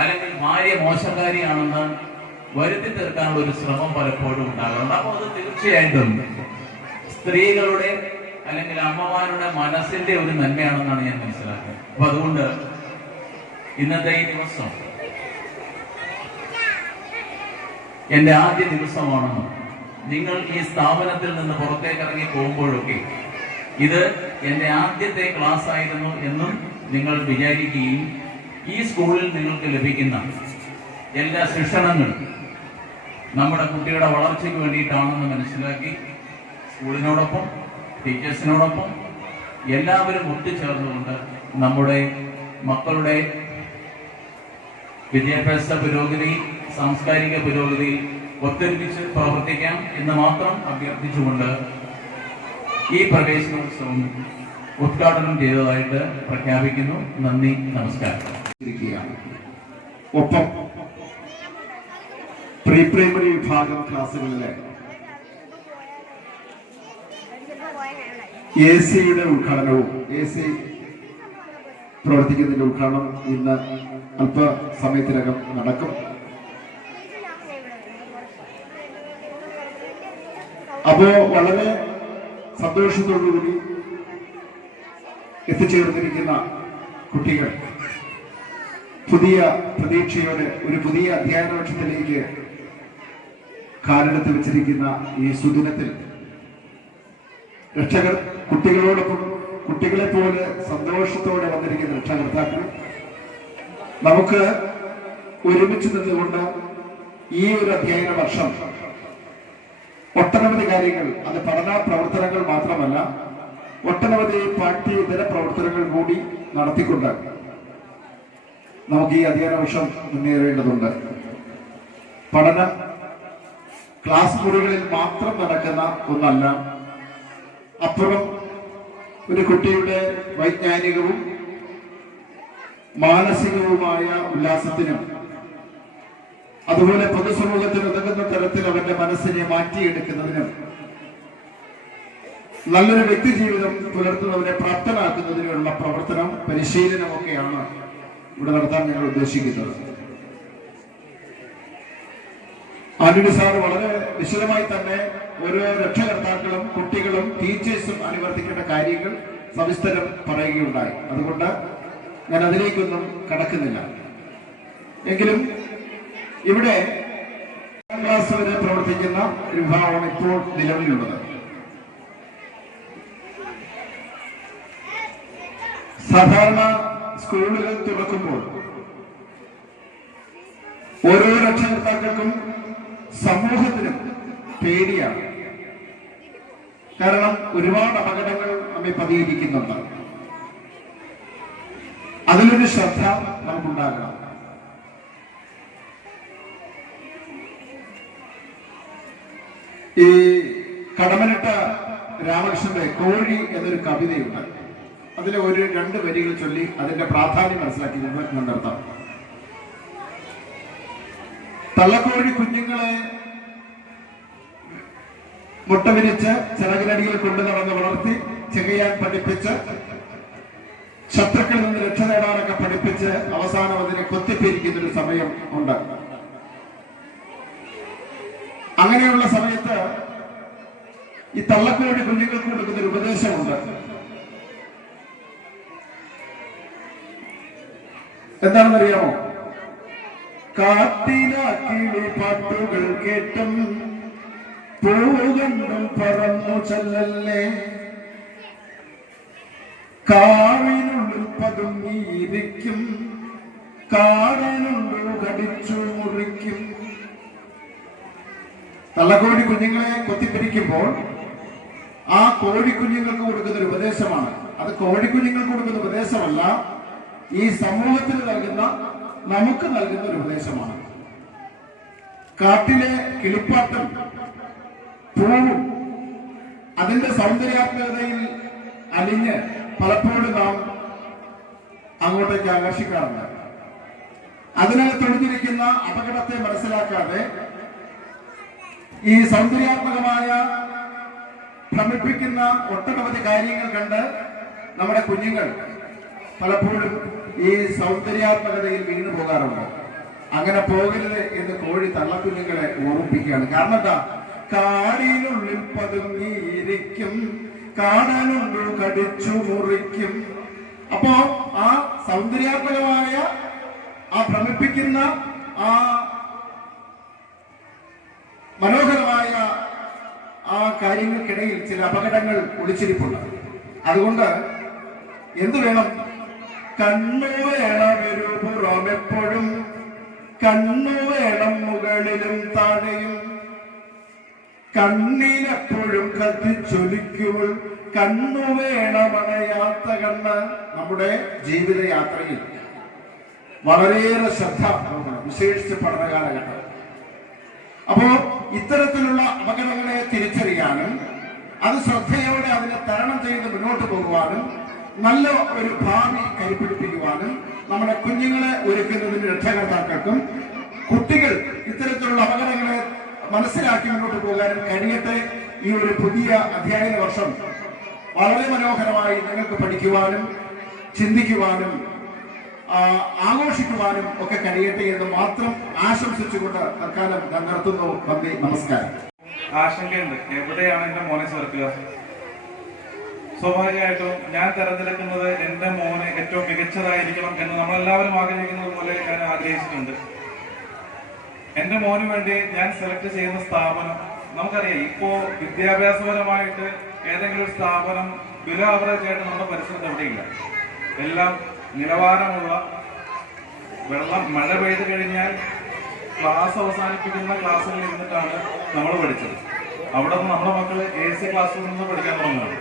അല്ലെങ്കിൽ ഭാര്യ മോശക്കാരിയാണെന്ന് വരുത്തി തീർക്കാനുള്ള ഒരു ശ്രമം പലപ്പോഴും ഉണ്ടാകാറുണ്ട്. അപ്പോൾ അത് തീർച്ചയായിട്ടും സ്ത്രീകളുടെ അല്ലെങ്കിൽ അമ്മമാരുടെ മനസ്സിന്റെ ഒരു നന്മയാണെന്നാണ് ഞാൻ മനസ്സിലാക്കുന്നത്. അപ്പൊ അതുകൊണ്ട് ഇന്നത്തെ ഈ ദിവസം എന്റെ ആദ്യ ദിവസമാണെന്നും നിങ്ങൾ ഈ സ്ഥാപനത്തിൽ നിന്ന് പുറത്തേക്ക് ഇറങ്ങി പോകുമ്പോഴൊക്കെ ഇത് എന്റെ ആദ്യത്തെ ക്ലാസ് ആയിരുന്നു എന്നും നിങ്ങൾ വിചാരിക്കുകയും ഈ സ്കൂളിൽ നിങ്ങൾക്ക് ലഭിക്കുന്ന എല്ലാ ശിക്ഷണങ്ങളും നമ്മുടെ കുട്ടിയുടെ വളർച്ചയ്ക്ക് വേണ്ടിയിട്ടാണെന്ന് മനസ്സിലാക്കി സ്കൂളിനോടൊപ്പം ടീച്ചേഴ്സിനോടൊപ്പം എല്ലാവരും ഒത്തുചേർന്നുകൊണ്ട് നമ്മുടെ മക്കളുടെ വിദ്യാഭ്യാസ പുരോഗതി, സാംസ്കാരിക പുരോഗതി ഒത്തൊരുമിച്ച് പ്രവർത്തിക്കാം എന്ന് മാത്രം അഭ്യർത്ഥിച്ചുകൊണ്ട് ഈ പ്രവേശനോത്സവം ഉദ്ഘാടനം ചെയ്തതായിട്ട് പ്രഖ്യാപിക്കുന്നു. നന്ദി, നമസ്കാരം. ഒപ്പം പ്രീ പ്രൈമറി വിഭാഗം ക്ലാസ്സുകളിലെ AC യുടെ ഉദ്ഘാടനവും AC പ്രവർത്തിക്കുന്നതിന്റെ ഉദ്ഘാടനം ഇന്ന് അല്പസമയത്തിനകം നടക്കും. അപ്പോ വളരെ സന്തോഷത്തോടുകൂടി എത്തിച്ചേർന്നിരിക്കുന്ന കുട്ടികൾ പുതിയ പ്രതീക്ഷയോടെ ഒരു പുതിയ അധ്യയന വർഷത്തിലേക്ക് കാലെടുത്ത് വെച്ചിരിക്കുന്ന ഈ സുദിനത്തിൽ രക്ഷകർ കുട്ടികളോടൊപ്പം കുട്ടികളെ പോലെ സന്തോഷത്തോടെ വന്നിരിക്കുന്ന രക്ഷകർത്താക്കൾ നമുക്ക് ഒരുമിച്ച് നിന്നുകൊണ്ട് ഈ ഒരു അധ്യയന വർഷം ഒട്ടനവധി കാര്യങ്ങൾ, അത് പഠന പ്രവർത്തനങ്ങൾ മാത്രമല്ല, ഒട്ടനവധി പാഠ്യേതര പ്രവർത്തനങ്ങൾ കൂടി നടത്തിക്കൊണ്ട് നമുക്ക് ഈ അധ്യയന വർഷം മുന്നേറേണ്ടതുണ്ട്. പഠനം ക്ലാസ് മുറികളിൽ മാത്രം നടക്കുന്ന ഒന്നല്ല. അപ്പുറം ഒരു കുട്ടിയുടെ വൈജ്ഞാനികവും മാനസികവുമായ ഉല്ലാസത്തിനും അതുപോലെ പൊതുസമൂഹത്തിന് ഉതകുന്ന തരത്തിൽ അവന്റെ മനസ്സിനെ മാറ്റിയെടുക്കുന്നതിനും നല്ലൊരു വ്യക്തി ജീവിതം പുലർത്തുന്നവരെ പ്രാപ്തനാക്കുന്നതിനുള്ള പ്രവർത്തനം, പരിശീലനമൊക്കെയാണ് ഇവിടെ നടത്താൻ ഞങ്ങൾ ഉദ്ദേശിക്കുന്നത്. ആന്റണി സാർ വളരെ വിശദമായി തന്നെ ഓരോ രക്ഷകർത്താക്കളും കുട്ടികളും ടീച്ചേഴ്സും അനുവർത്തിക്കേണ്ട കാര്യങ്ങൾ സവിസ്തരം പറയുകയുണ്ടായി. അതുകൊണ്ട് ഞാൻ അതിലേക്കൊന്നും കടക്കുന്നില്ല. എങ്കിലും ഇവിടെ ക്ലാസ് വരെ പ്രവർത്തിക്കുന്ന ഒരു വിഭാഗമാണ് ഇപ്പോൾ നിലവിലുള്ളത്. സാധാരണ സ്കൂളുകൾ തുറക്കുമ്പോൾ ഓരോ രക്ഷകർത്താക്കൾക്കും സമൂഹത്തിനും പേടിയാണ്. കാരണം ഒരുപാട് അപകടങ്ങൾ നമ്മെ പതിയിരിക്കുന്നുണ്ട്. അതിലൊരു ശ്രദ്ധ നമുക്കുണ്ടാകണം. ഈ കടമനിട്ട രാമകൃഷ്ണന്റെ കോഴി എന്നൊരു കവിതയുണ്ട്. അതിലെ ഒരു 2 വരികൾ ചൊല്ലി അതിന്റെ പ്രാധാന്യം മനസ്സിലാക്കി ഞാൻ നടത്താം. തള്ളക്കോഴി കുഞ്ഞുങ്ങളെ മുട്ട വിരിച്ച് ചിറകിനടിയിൽ കൊണ്ടു നടന്ന് വളർത്തി ചെകയാൻ പഠിപ്പിച്ച് ശത്രുക്കളിൽ നിന്ന് രക്ഷ നേടാനൊക്കെ പഠിപ്പിച്ച് അവസാനം അതിനെ കൊത്തിപ്പിരിക്കുന്നൊരു സമയം ഉണ്ട്. അങ്ങനെയുള്ള സമയത്ത് ഈ തള്ളക്കോഴി കുഞ്ഞുങ്ങൾക്ക് കൊടുക്കുന്ന ഒരു ഉപദേശമുണ്ട്. എന്താണെന്നറിയാമോ? കാട്ടിലെ കിളി പാട്ടുകൾ കേട്ടും പൂകണ്ടും പറന്നു ചെല്ലല്ലേ, കാവിനുള്ളിൽ പതുങ്ങിയിരിക്കും കാടനുള്ളിൽ കടിച്ചു മുറിക്കും. തള്ളക്കോഴി കുഞ്ഞുങ്ങളെ കൊത്തിപ്പിരിക്കുമ്പോൾ ആ കോഴിക്കുഞ്ഞുങ്ങൾക്ക് കൊടുക്കുന്ന ഒരു ഉപദേശമാണ്. അത് കോഴിക്കുഞ്ഞുങ്ങൾക്ക് കൊടുക്കുന്ന ഉപദേശമല്ല, ഈ സമൂഹത്തിന് നൽകുന്ന, നമുക്ക് നൽകുന്ന ഒരു ഉപദേശമാണ്. കാട്ടിലെ കിളിപ്പാട്ടും പൂവും അതിന്റെ സൗന്ദര്യാത്മകതയിൽ അലിഞ്ഞ് പലപ്പോഴും നാം അങ്ങോട്ടേക്ക് ആകർഷിക്കാറുണ്ട്. അതിനകത്ത് ഒളിഞ്ഞിരിക്കുന്ന അപകടത്തെ മനസ്സിലാക്കാതെ ഈ സൗന്ദര്യാത്മകമായ ഭ്രമിപ്പിക്കുന്ന ഒട്ടനവധി കാര്യങ്ങൾ കണ്ട് നമ്മുടെ കുഞ്ഞുങ്ങൾ പലപ്പോഴും ഈ സൗന്ദര്യാത്മകതയിൽ വീണു പോകാറുണ്ട്. അങ്ങനെ പോകരുത് എന്ന് കോഴി തള്ളക്കുഞ്ഞുങ്ങളെ ഓർമ്മിപ്പിക്കുകയാണ്. കാരണം എന്താ? കാടിനുള്ളിൽ പതുങ്ങിയിരിക്കും കാടനുള്ളിൽ കടിച്ചു മുറിക്കും. അപ്പോ ആ സൗന്ദര്യാത്മകമായ, ആ ഭ്രമിപ്പിക്കുന്ന, ആ മനോഹരമായ ആ കാര്യങ്ങൾക്കിടയിൽ ചില അപകടങ്ങൾ ഒളിച്ചിരിപ്പുണ്ട്. അതുകൊണ്ട് എന്തു വേണം? കണ്ണു വേണം ഒരു പുറം, എപ്പോഴും കണ്ണു വേണം മുകളിലും താഴെയും, കണ്ണിനെപ്പോഴും കത്തിച്ചൊലിക്കുമ്പോൾ കണ്ണു വേണമണയാത്ത കണ്ണ്. നമ്മുടെ ജീവിതയാത്രയിൽ വളരെയേറെ ശ്രദ്ധ, വിശേഷിച്ച് പഠനകാലഘട്ടം. അപ്പോ ഇത്തരത്തിലുള്ള അപകടങ്ങളെ തിരിച്ചറിയാനും അത് ശ്രദ്ധയോടെ അതിനെ തരണം ചെയ്ത് മുന്നോട്ട് പോകുവാനും നല്ല ഒരു ഭാവി കൈപ്പിടിപ്പിക്കുവാനും നമ്മുടെ കുഞ്ഞുങ്ങളെ ഒരുക്കുന്നതിന് രക്ഷകർത്താക്കൾക്കും കുട്ടികൾ ഇത്തരത്തിലുള്ള അപകടങ്ങളെ മനസ്സിലാക്കി മുന്നോട്ട് പോകാനും കഴിയട്ടെ. ഈ ഒരു പുതിയ അധ്യയന വർഷം വളരെ മനോഹരമായി നിങ്ങൾക്ക് പഠിക്കുവാനും ചിന്തിക്കുവാനും ആഘോഷിക്കുവാനും ഒക്കെ കഴിയട്ടെ എന്ന് മാത്രം ആശംസിച്ചുകൊണ്ട് തൽക്കാലം ഞാൻ നിർത്തുന്നു. നന്ദി, നമസ്കാരം. ആശങ്കയുണ്ട്, എവിടെയാണ് എന്റെ മോനെ ചേർക്കുക? സ്വാഭാവികമായിട്ടും ഞാൻ തെരഞ്ഞെടുക്കുന്നത് എന്റെ മോന് ഏറ്റവും മികച്ചതായിരിക്കണം എന്ന് നമ്മളെല്ലാവരും ആഗ്രഹിക്കുന്നത് പോലെ ഞാൻ ആഗ്രഹിച്ചിട്ടുണ്ട്. എന്റെ മോന് വേണ്ടി ഞാൻ സെലക്ട് ചെയ്യുന്ന സ്ഥാപനം നമുക്കറിയാം. ഇപ്പോ വിദ്യാഭ്യാസപരമായിട്ട് ഏതെങ്കിലും ഒരു സ്ഥാപനം ബിലോ ആവറേജ് ആയിട്ട് നമ്മുടെ പരിസരത്ത് എവിടെയില്ല. എല്ലാം നിലവാരമുള്ള, വെള്ളം മഴ പെയ്ത് കഴിഞ്ഞാൽ ക്ലാസ് അവസാനിപ്പിക്കുന്ന ക്ലാസ്സുകളിൽ ഇരുന്നിട്ടാണ് നമ്മൾ പഠിച്ചത്. അവിടെ നിന്ന് നമ്മുടെ മക്കള് AC ക്ലാസ്സിൽ നിന്ന് പഠിക്കാൻ തുടങ്ങുകയാണ്.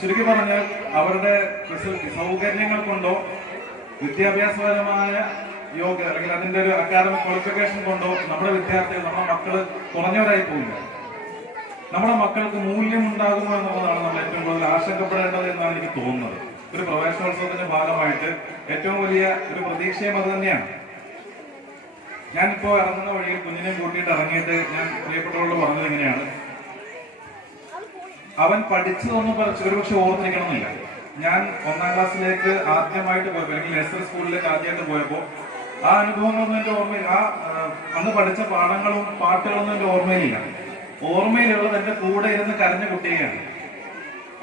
ചുരുക്കി പറഞ്ഞാൽ അവരുടെ സൗകര്യങ്ങൾ കൊണ്ടോ വിദ്യാഭ്യാസപരമായ യോഗ്യത അല്ലെങ്കിൽ അതിന്റെ ഒരു അക്കാദമിക് ക്വാളിഫിക്കേഷൻ കൊണ്ടോ നമ്മുടെ വിദ്യാർത്ഥികൾ, നമ്മുടെ മക്കള് കുറഞ്ഞവരായി പോകില്ല. നമ്മുടെ മക്കൾക്ക് മൂല്യം ഉണ്ടാകുമോ എന്നുള്ളതാണ് നമ്മൾ ഏറ്റവും കൂടുതൽ ആശങ്കപ്പെടേണ്ടത് എന്നാണ് എനിക്ക് തോന്നുന്നത്. ഒരു പ്രവേശനോത്സവത്തിന്റെ ഭാഗമായിട്ട് ഏറ്റവും വലിയ ഒരു പ്രതീക്ഷയും അത് തന്നെയാണ്. ഞാനിപ്പോ ഇറങ്ങുന്ന വഴിയിൽ കുഞ്ഞിനെ കൂട്ടിയിട്ട് ഇറങ്ങിയിട്ട് ഞാൻ പ്രിയപ്പെട്ടവരോട് പറഞ്ഞത് എങ്ങനെയാണ്, അവൻ പഠിച്ചതൊന്നും ഒരുപക്ഷെ ഓർത്തിരിക്കണമെന്നില്ല. ഞാൻ 1ാം ക്ലാസ്സിലേക്ക് ആദ്യമായിട്ട് പോയപ്പോൾ അല്ലെങ്കിൽ നഴ്സറി സ്കൂളിലേക്ക് ആദ്യമായിട്ട് പോയപ്പോ ആ അനുഭവങ്ങളൊന്നും എന്റെ ഓർമ്മയിൽ, അന്ന് പഠിച്ച പാഠങ്ങളും പാട്ടുകളൊന്നും എന്റെ ഓർമ്മയിലില്ല. ഓർമ്മയിലുള്ളത് എന്റെ കൂടെ ഇരുന്ന് കരഞ്ഞ കുട്ടിയെയാണ്.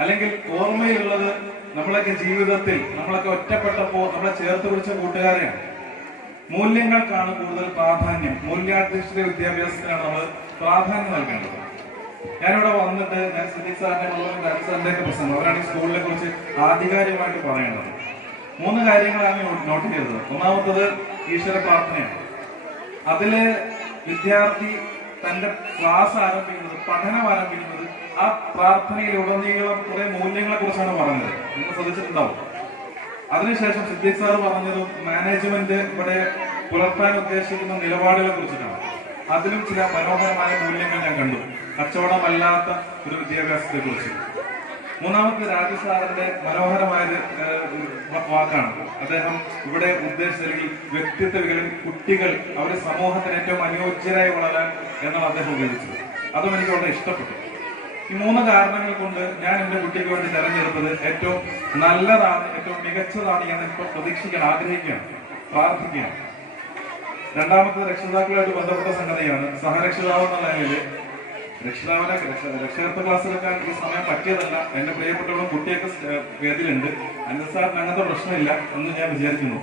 അല്ലെങ്കിൽ ഓർമ്മയിലുള്ളത് നമ്മളൊക്കെ ജീവിതത്തിൽ നമ്മളൊക്കെ ഒറ്റപ്പെട്ടപ്പോ നമ്മളെ ചേർത്ത് പിടിച്ച കൂട്ടുകാരെയാണ്. മൂല്യങ്ങൾക്കാണ് കൂടുതൽ പ്രാധാന്യം, മൂല്യാധിഷ്ഠിത വിദ്യാഭ്യാസത്തിനാണ് നമ്മൾ പ്രാധാന്യം നൽകേണ്ടത്. ഞാനിവിടെ വന്നിട്ട് ഞാൻ സിദ്ദീഖ് സാറിന്റെ സാറിന്റെ ഒക്കെ പ്രസംഗം, അവരാണ് ഈ സ്കൂളിനെ കുറിച്ച് ആധികാരികമായിട്ട് പറയേണ്ടത്. 3 കാര്യങ്ങളാണ് നോട്ട് ചെയ്തത്. ഒന്നാമത്തത് ഈശ്വര പ്രാർത്ഥനയാണ്. അതില് വിദ്യാർത്ഥി തന്റെ ക്ലാസ് ആരംഭിക്കുന്നത്, പഠനം ആരംഭിക്കുന്നത് ആ പ്രാർത്ഥനയിൽ ഉടനീളം കുറെ മൂല്യങ്ങളെ കുറിച്ചാണ് പറഞ്ഞത്. നിങ്ങൾ ശ്രദ്ധിച്ചിട്ടുണ്ടാവും. അതിനുശേഷം സിദ്ദീഖ് സാർ പറഞ്ഞതും മാനേജ്മെന്റ് ഇവിടെ പുലർത്താൻ ഉദ്ദേശിക്കുന്ന നിലപാടുകളെ കുറിച്ചിട്ടാണ്. അതിലും ചില മനോഹരമായ മൂല്യങ്ങൾ ഞാൻ കണ്ടു, കച്ചവടമല്ലാത്ത ഒരു വിദ്യാഭ്യാസത്തെ കുറിച്ച്. മൂന്നാമത്തെ രാജേഷ് സാറിന്റെ മനോഹരമായ വാക്കാണ്. അദ്ദേഹം ഇവിടെ ഉദ്ദേശിച്ച വ്യക്തിത്വ വികലനം, കുട്ടികൾ അവര് സമൂഹത്തിന് ഏറ്റവും അനുയോജ്യരായി വളരാൻ എന്നാണ് അദ്ദേഹം ഉപയോഗിച്ചത്. അതും എനിക്ക് വളരെ ഇഷ്ടപ്പെട്ടു. ഈ 3 കാരണങ്ങൾ കൊണ്ട് ഞാൻ എന്റെ കുട്ടിക്ക് വേണ്ടി തെരഞ്ഞെടുത്തത് ഏറ്റവും നല്ലതാണ്, ഏറ്റവും മികച്ചതാണ് എന്ന് ഇപ്പോൾ പ്രതീക്ഷിക്കാൻ ആഗ്രഹിക്കുകയാണ്, പ്രാർത്ഥിക്കുകയാണ്. രണ്ടാമത്തത് രക്ഷിതാക്കളുമായിട്ട് ബന്ധപ്പെട്ട സംഗതിയാണ്. സഹരക്ഷിതാവ് എന്നുള്ള നിലയിൽ രക്ഷകർത്ത ക്ലാസ് എടുക്കാൻ ഈ സമയം പറ്റിയതല്ല. എന്റെ പ്രിയപ്പെട്ടവരും കുട്ടിയൊക്കെ വേദിയിലുണ്ട്. അനിൽസാറിന് അങ്ങനത്തെ പ്രശ്നമില്ല എന്ന് ഞാൻ വിചാരിക്കുന്നു.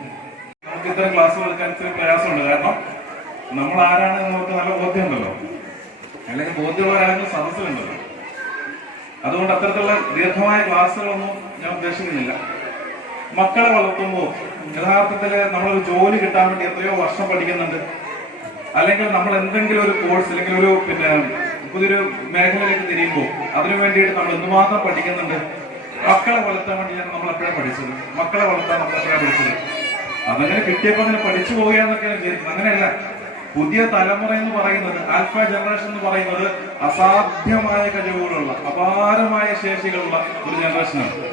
നമുക്ക് ഇത്തരം ക്ലാസ്സുകൾ എടുക്കാൻ ഇത്തിരി പ്രയാസമുണ്ട്. കാരണം നമ്മൾ ആരാണെന്ന് നമുക്ക് നല്ല ബോധ്യമുണ്ടല്ലോ, അല്ലെങ്കിൽ ബോധ്യമുള്ള ആരെങ്കിലും സദസ്സിലുണ്ടല്ലോ. അതുകൊണ്ട് അത്തരത്തിലുള്ള ദീർഘമായ ക്ലാസ്സുകളൊന്നും ഞാൻ ഉദ്ദേശിക്കുന്നില്ല. മക്കളെ വളർത്തുമ്പോൾ യഥാർത്ഥത്തില് നമ്മളൊരു ജോലി കിട്ടാൻ വേണ്ടി എത്രയോ വർഷം പഠിക്കുന്നുണ്ട്. അല്ലെങ്കിൽ നമ്മൾ എന്തെങ്കിലും ഒരു കോഴ്സ് അല്ലെങ്കിൽ ഒരു പുതിയൊരു മേഖലയിലേക്ക് തിരിയുമ്പോൾ അതിനു വേണ്ടിയിട്ട് നമ്മൾ എന്തുമാത്രം പഠിക്കുന്നുണ്ട്. മക്കളെ വളർത്താൻ വേണ്ടിയാണ് നമ്മൾ എപ്പോഴാണ് പഠിച്ചത്, മക്കളെ വളർത്താൻ നമ്മൾ എപ്പോഴാണ് പഠിച്ചത്. അതങ്ങനെ കിട്ടിയപ്പോൾ അങ്ങനെ പഠിച്ചു പോവുകയെന്നൊക്കെയാണ് വിചാരിക്കുന്നത്. അങ്ങനെയല്ല. പുതിയ തലമുറ എന്ന് പറയുന്നത്, ആൽഫ ജനറേഷൻ എന്ന് പറയുന്നത് അസാധ്യമായ കഴിവുകളുള്ള, അപാരമായ ശേഷികളുള്ള ഒരു ജനറേഷനാണ്.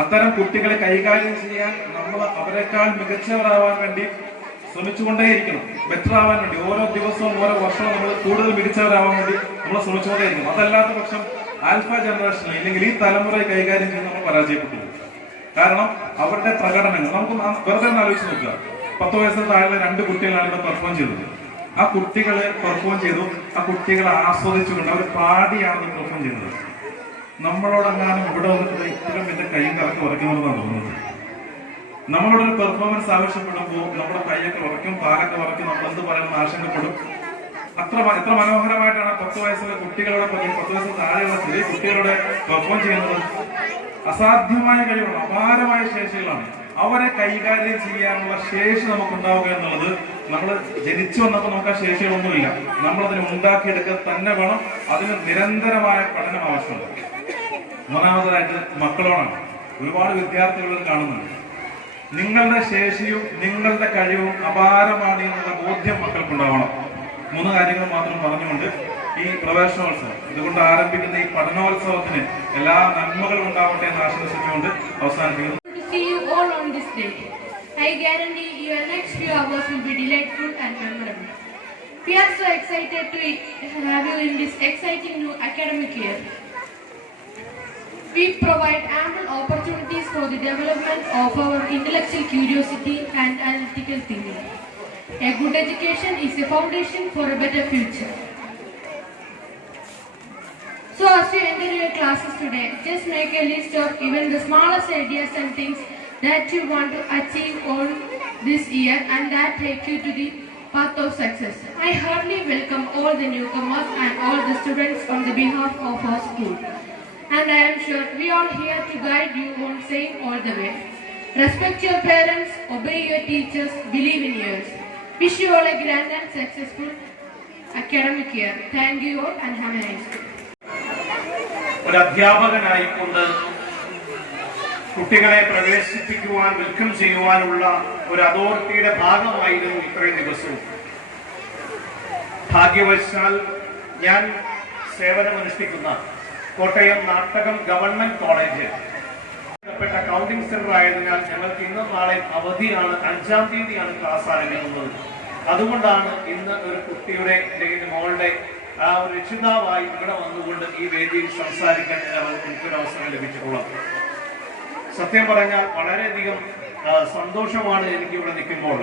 അത്തരം കുട്ടികളെ കൈകാര്യം ചെയ്യാൻ നമ്മൾ അവരെക്കാൾ മികച്ചവരാവാൻ വേണ്ടി ശ്രമിച്ചുകൊണ്ടേയിരിക്കണം. ബെറ്റർ ആവാൻ വേണ്ടി ഓരോ ദിവസവും ഓരോ വർഷവും നമ്മൾ കൂടുതൽ മികച്ചവരാവാൻ വേണ്ടി നമ്മൾ ശ്രമിച്ചുകൊണ്ടേയിരിക്കണം. അതല്ലാത്ത പക്ഷം ആൽഫ ജനറേഷനിൽ ഇല്ലെങ്കിൽ ഈ തലമുറയെ കൈകാര്യം ചെയ്ത് നമ്മൾ പരാജയപ്പെട്ടു. കാരണം അവരുടെ പ്രകടനങ്ങൾ നമുക്ക് വെറുതെ ഒന്ന് ആലോചിച്ച് നോക്കുക. 10 വയസ്സിന് താഴെ 2 കുട്ടികളാണ് ഇവിടെ പെർഫോം ചെയ്തത്. ആ കുട്ടികളെ പെർഫോം ചെയ്തു, ആ കുട്ടികളെ ആസ്വദിച്ചുകൊണ്ട് അവർ പാടിയാണ് പെർഫോം ചെയ്യുന്നത്. നമ്മളോടെങ്ങാനും ഇവിടെ വന്നിട്ട് ഇത്തരം എന്റെ കൈയും കറക്കി ഉറയ്ക്കുമെന്നാണ് തോന്നുന്നത്. നമ്മളോടൊരു പെർഫോമൻസ് ആവശ്യപ്പെടുമ്പോൾ നമ്മുടെ കൈയൊക്കെ ഉറയ്ക്കും, കാലൊക്കെ ഉറയ്ക്കും, നമ്മൾ എന്ത് പറയുന്നത് ആശങ്കപ്പെടും. എത്ര മനോഹരമായിട്ടാണ് 10 വയസ്സുള്ള കുട്ടികളുടെ 10 വയസ്സിന് താഴെയുള്ള ചെറിയ കുട്ടികളുടെ പെർഫോം ചെയ്യുന്നത്. അസാധ്യമായ കഴിവുകൾ, അപാരമായ ശേഷികളാണ്. അവരെ കൈകാര്യം ചെയ്യാനുള്ള ശേഷി നമുക്കുണ്ടാവുക എന്നുള്ളത്, നമ്മൾ ജനിച്ചു വന്നപ്പോൾ നമുക്ക് ആ ശേഷികളൊന്നുമില്ല. നമ്മളതിനെ ഉണ്ടാക്കിയെടുക്കുക തന്നെ വേണം. അതിന് നിരന്തരമായ പഠനം ആവശ്യമുണ്ട്. മൂന്നാമതായിട്ട് മക്കളോടാണ്. ഒരുപാട് വിദ്യാർത്ഥികൾ കാണുന്നുണ്ട്. നിങ്ങളുടെ ശേഷിയും നിങ്ങളുടെ കഴിവും അപാരമാണ് എന്നുള്ള ബോധ്യം മക്കൾക്കുണ്ടാവണം. 3 കാര്യങ്ങൾ മാത്രം പറഞ്ഞുകൊണ്ട് ഈ പ്രവേശനോത്സവം, ഇതുകൊണ്ട് ആരംഭിക്കുന്ന ഈ പഠനോത്സവത്തിന് എല്ലാ നന്മകളും ഉണ്ടാവട്ടെ എന്ന് ആശംസിച്ചുകൊണ്ട് അവസാനിപ്പിക്കുന്നു. I guarantee your next few hours will be delightful and memorable. We are so excited to have you in this exciting new academic year. We provide ample opportunities for the development of our intellectual curiosity and analytical thinking. A good education is a foundation for a better future. So as you enter your classes today, just make a list of even the smallest ideas and things that you want to achieve all this year and that take you to the path of success. I heartily welcome all the newcomers and all the students on the behalf of our school. And I am sure we are here to guide you on saying all the way. Respect your parents, obey your teachers, believe in yours. Wish you all a grand and successful academic year. Thank you all and have a nice day. ഒരു അധ്യാപകനായിക്കൊണ്ട് കുട്ടികളെ പ്രവേശിപ്പിക്കുവാൻ welcome ചെയ്യുവാനുള്ള ഒരു അതോറിറ്റിയുടെ ഭാഗമായിരുന്നു ഇത്രയും ദിവസവും. ഭാഗ്യവശാൽ ഞാൻ സേവനമനുഷ്ഠിക്കുന്ന Kottayam Nattakam government college accounting centre ആയതിനാൽ ഞങ്ങൾക്ക് ഇന്നും നാളെ അവധിയാണ്. 5-ാം തീയതിയാണ് ക്ലാസ് ആരംഭിക്കുന്നത്. അതുകൊണ്ടാണ് ഇന്ന് ഒരു കുട്ടിയുടെ അല്ലെങ്കിൽ മോളുടെ ആ ഒരു രക്ഷിതാവായി ഇവിടെ വന്നുകൊണ്ട് ഈ വേദിയിൽ സംസാരിക്കാൻ എനിക്കൊരു അവസരം ലഭിച്ചിട്ടുള്ളത്. സത്യം പറഞ്ഞാൽ വളരെയധികം സന്തോഷമാണ് എനിക്ക് ഇവിടെ നിൽക്കുമ്പോൾ.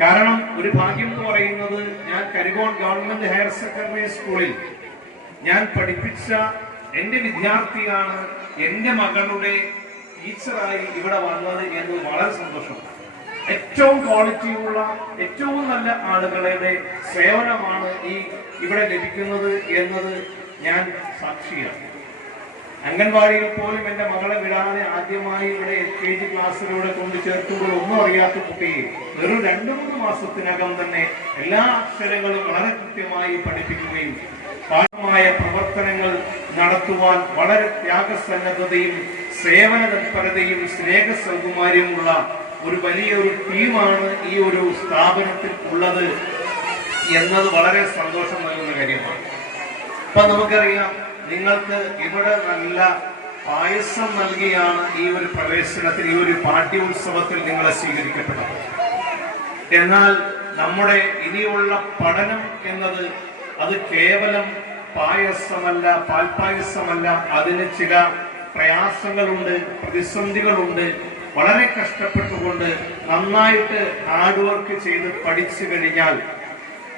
കാരണം ഒരു ഭാഗ്യം എന്ന് പറയുന്നത് ഞാൻ കരികോൺ ഗവൺമെന്റ് ഹയർ സെക്കൻഡറി സ്കൂളിൽ ഞാൻ പഠിപ്പിച്ച എന്റെ വിദ്യാർത്ഥിയാണ് എന്റെ മകളുടെ ടീച്ചറായി ഇവിടെ വന്നത് എന്ന് വളരെ സന്തോഷമാണ്. ഏറ്റവും ക്വാളിറ്റിയുള്ള ഏറ്റവും നല്ല ആളുകളുടെ സേവനമാണ് ഇവിടെ ലഭിക്കുന്നത് എന്നത് ഞാൻ സാക്ഷിയാണ്. അംഗൻവാടിയിൽ പോലും എന്റെ മകളെ വിടാതെ ആദ്യമായി ഇവിടെ LKG ക്ലാസ്സിലൂടെ കൊണ്ട് ചേർക്കുമ്പോൾ ഒന്നും അറിയാത്ത കുട്ടിയെ വെറും 2-3 മാസത്തിനകം തന്നെ എല്ലാ അക്ഷരങ്ങളും വളരെ കൃത്യമായി പഠിപ്പിക്കുകയും പാഠമായ പ്രവർത്തനങ്ങൾ നടത്തുവാൻ വളരെ ത്യാഗസന്നദ്ധതയും സേവന തൽപരതയും സ്നേഹസൗകുമാര്യമുള്ള ഒരു വലിയൊരു ടീമാണ് ഈ ഒരു സ്ഥാപനത്തിൽ ഉള്ളത് എന്നത് വളരെ സന്തോഷം നൽകുന്ന കാര്യമാണ്. അപ്പൊ നമുക്കറിയാം, നിങ്ങൾക്ക് ഇവിടെ നല്ല പായസം നൽകിയാണ് ഈ ഒരു പ്രവേശനത്തിൽ ഈ ഒരു പാഠ്യോത്സവത്തിൽ നിങ്ങളെ സ്വീകരിക്കപ്പെട്ടത്. എന്നാൽ നമ്മുടെ ഇനിയുള്ള പഠനം എന്നത് അത് കേവലം പായസമല്ല, പാൽപായസമല്ല. അതിന് ചില പ്രയാസങ്ങളുണ്ട്, പ്രതിസന്ധികളുണ്ട്. വളരെ കഷ്ടപ്പെട്ടുകൊണ്ട് നന്നായിട്ട് ഹാർഡ് വർക്ക് ചെയ്ത് പഠിച്ചു കഴിഞ്ഞാൽ